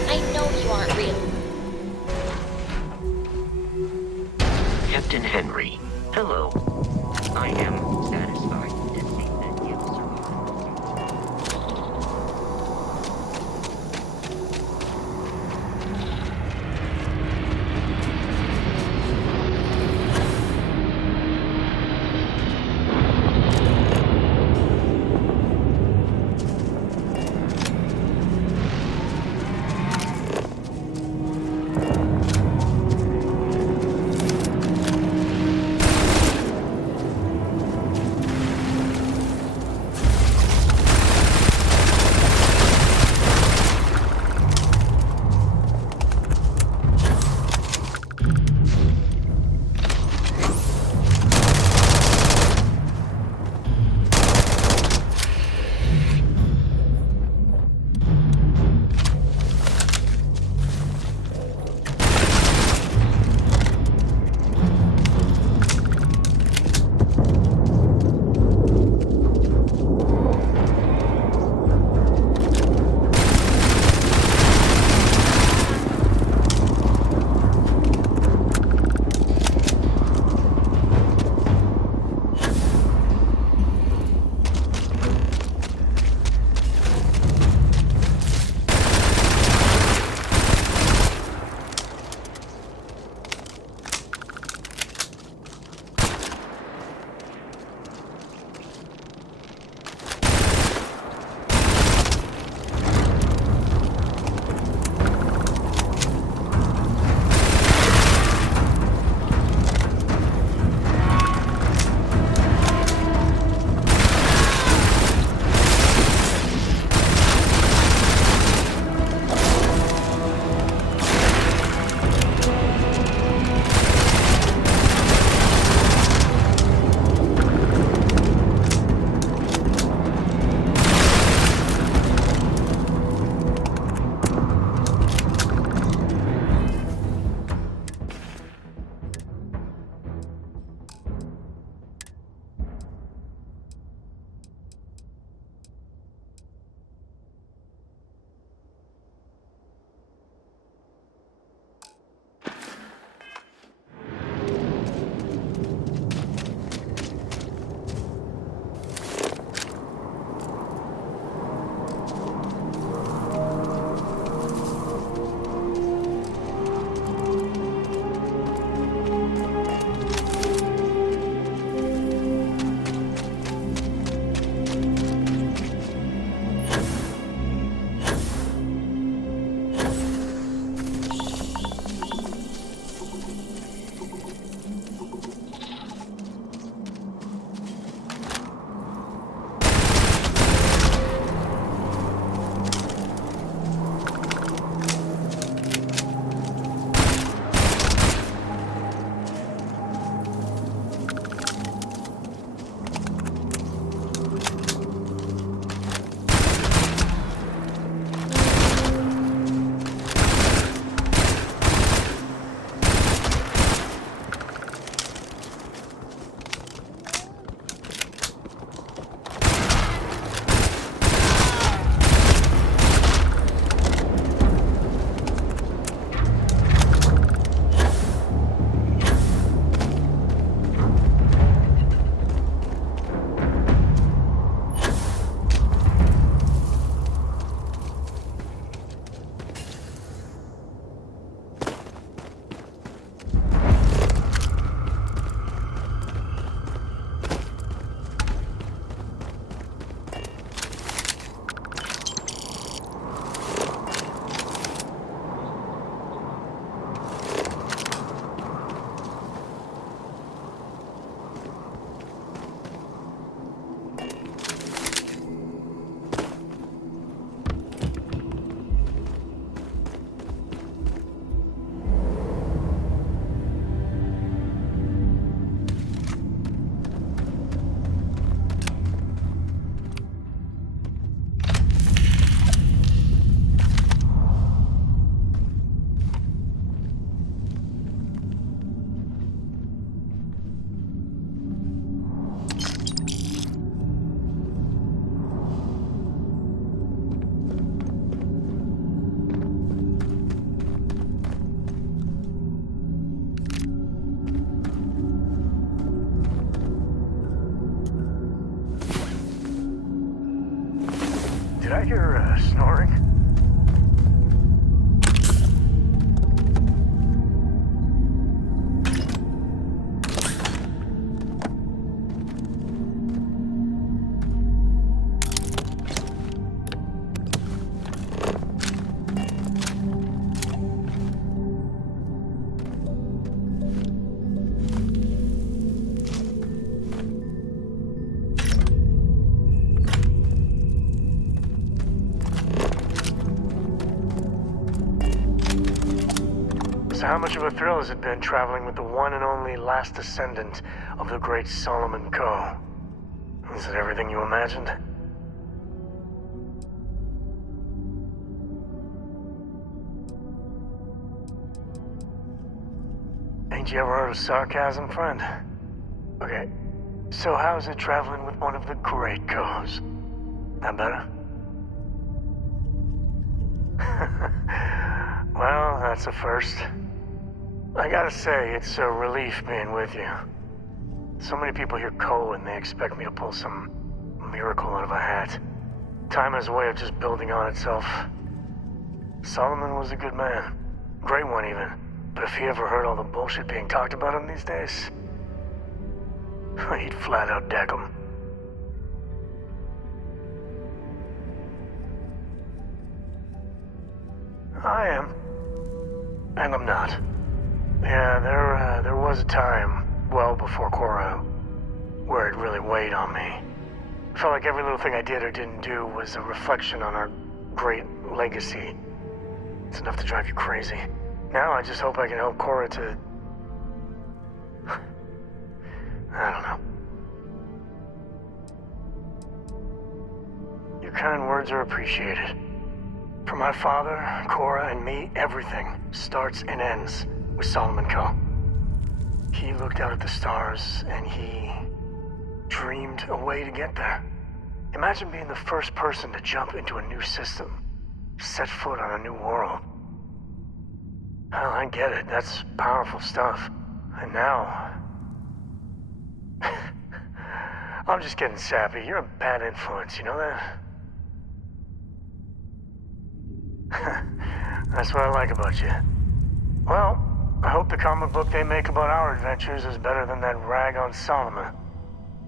I know you aren't real. Captain Henry, hello. I am satisfied to see that you Did I hear snoring? So how much of a thrill has it been traveling with the one and only last descendant of the great Solomon Coe? Is it everything you imagined? Ain't you ever heard of sarcasm, friend? Okay, so how's it traveling with one of the great Coes? That better? Well, that's a first. I gotta say, it's a relief being with you. So many people hear Coe and they expect me to pull some miracle out of a hat. Time has a way of just building on itself. Solomon was a good man. Great one, even. But if he ever heard all the bullshit being talked about him these days, he'd flat out deck him. I am. And I'm not. Yeah, there was a time, well before Cora, where it really weighed on me. I felt like every little thing I did or didn't do was a reflection on our great legacy. It's enough to drive you crazy. Now I just hope I can help Cora to... I don't know. Your kind words are appreciated. For my father, Cora, and me, everything starts and ends with Solomon Coe. He looked out at the stars, and he dreamed a way to get there. Imagine being the first person to jump into a new system, set foot on a new world. Hell, I get it. That's powerful stuff. And now... I'm just getting sappy. You're a bad influence, you know that? That's what I like about you. Well, I hope the comic book they make about our adventures is better than that rag on Solomon.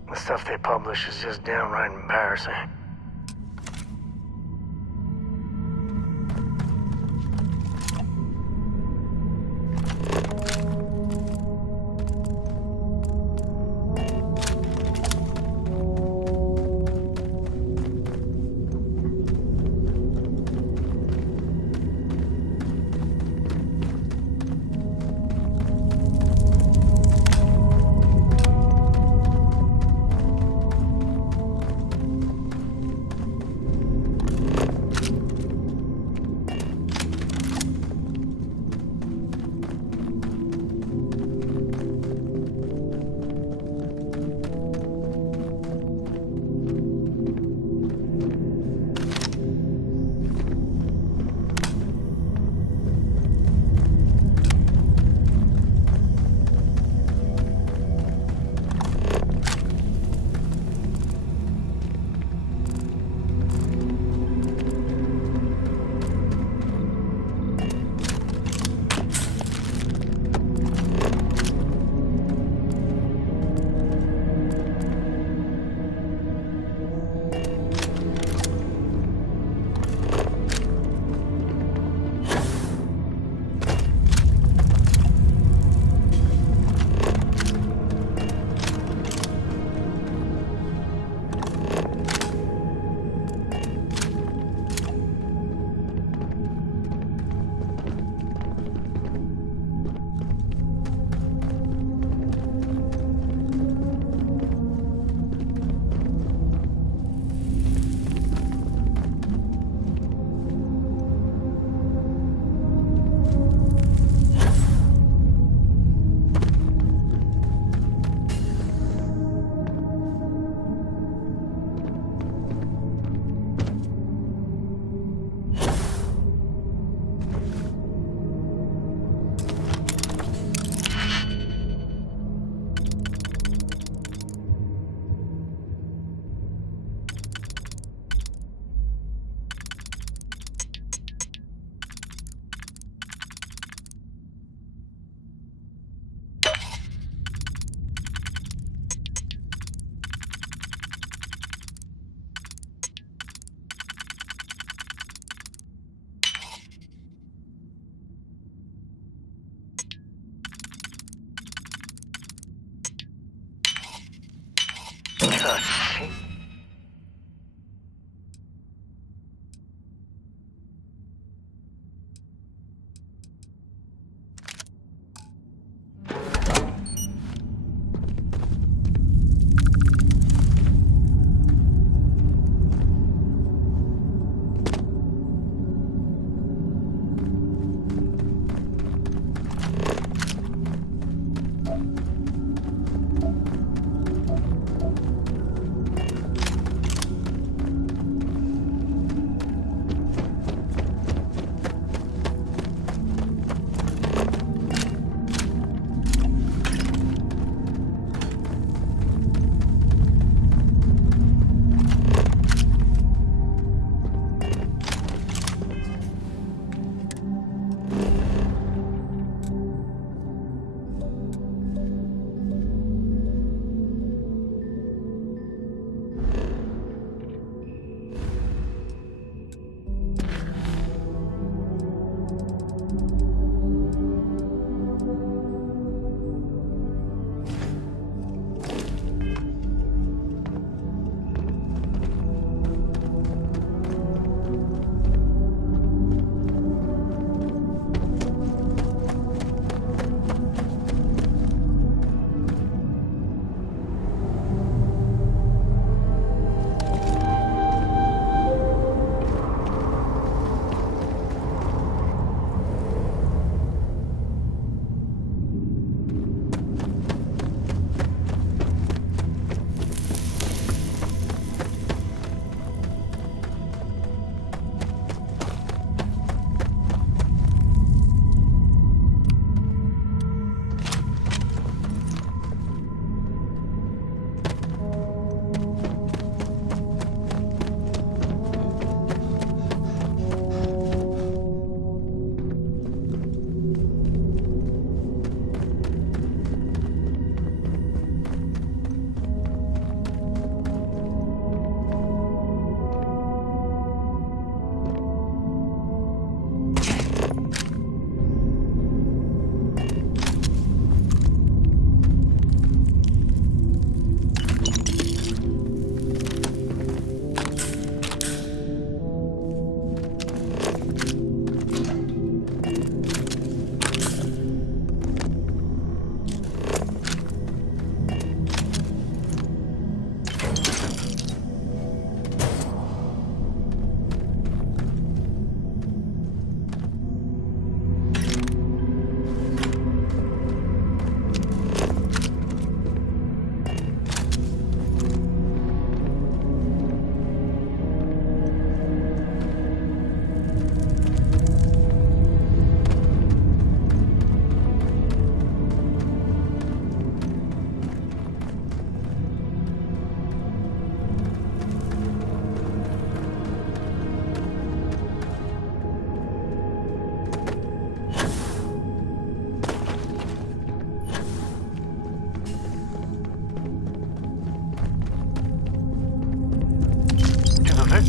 The stuff they publish is just downright embarrassing.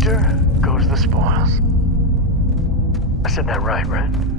victor goes the spoils. I said that right?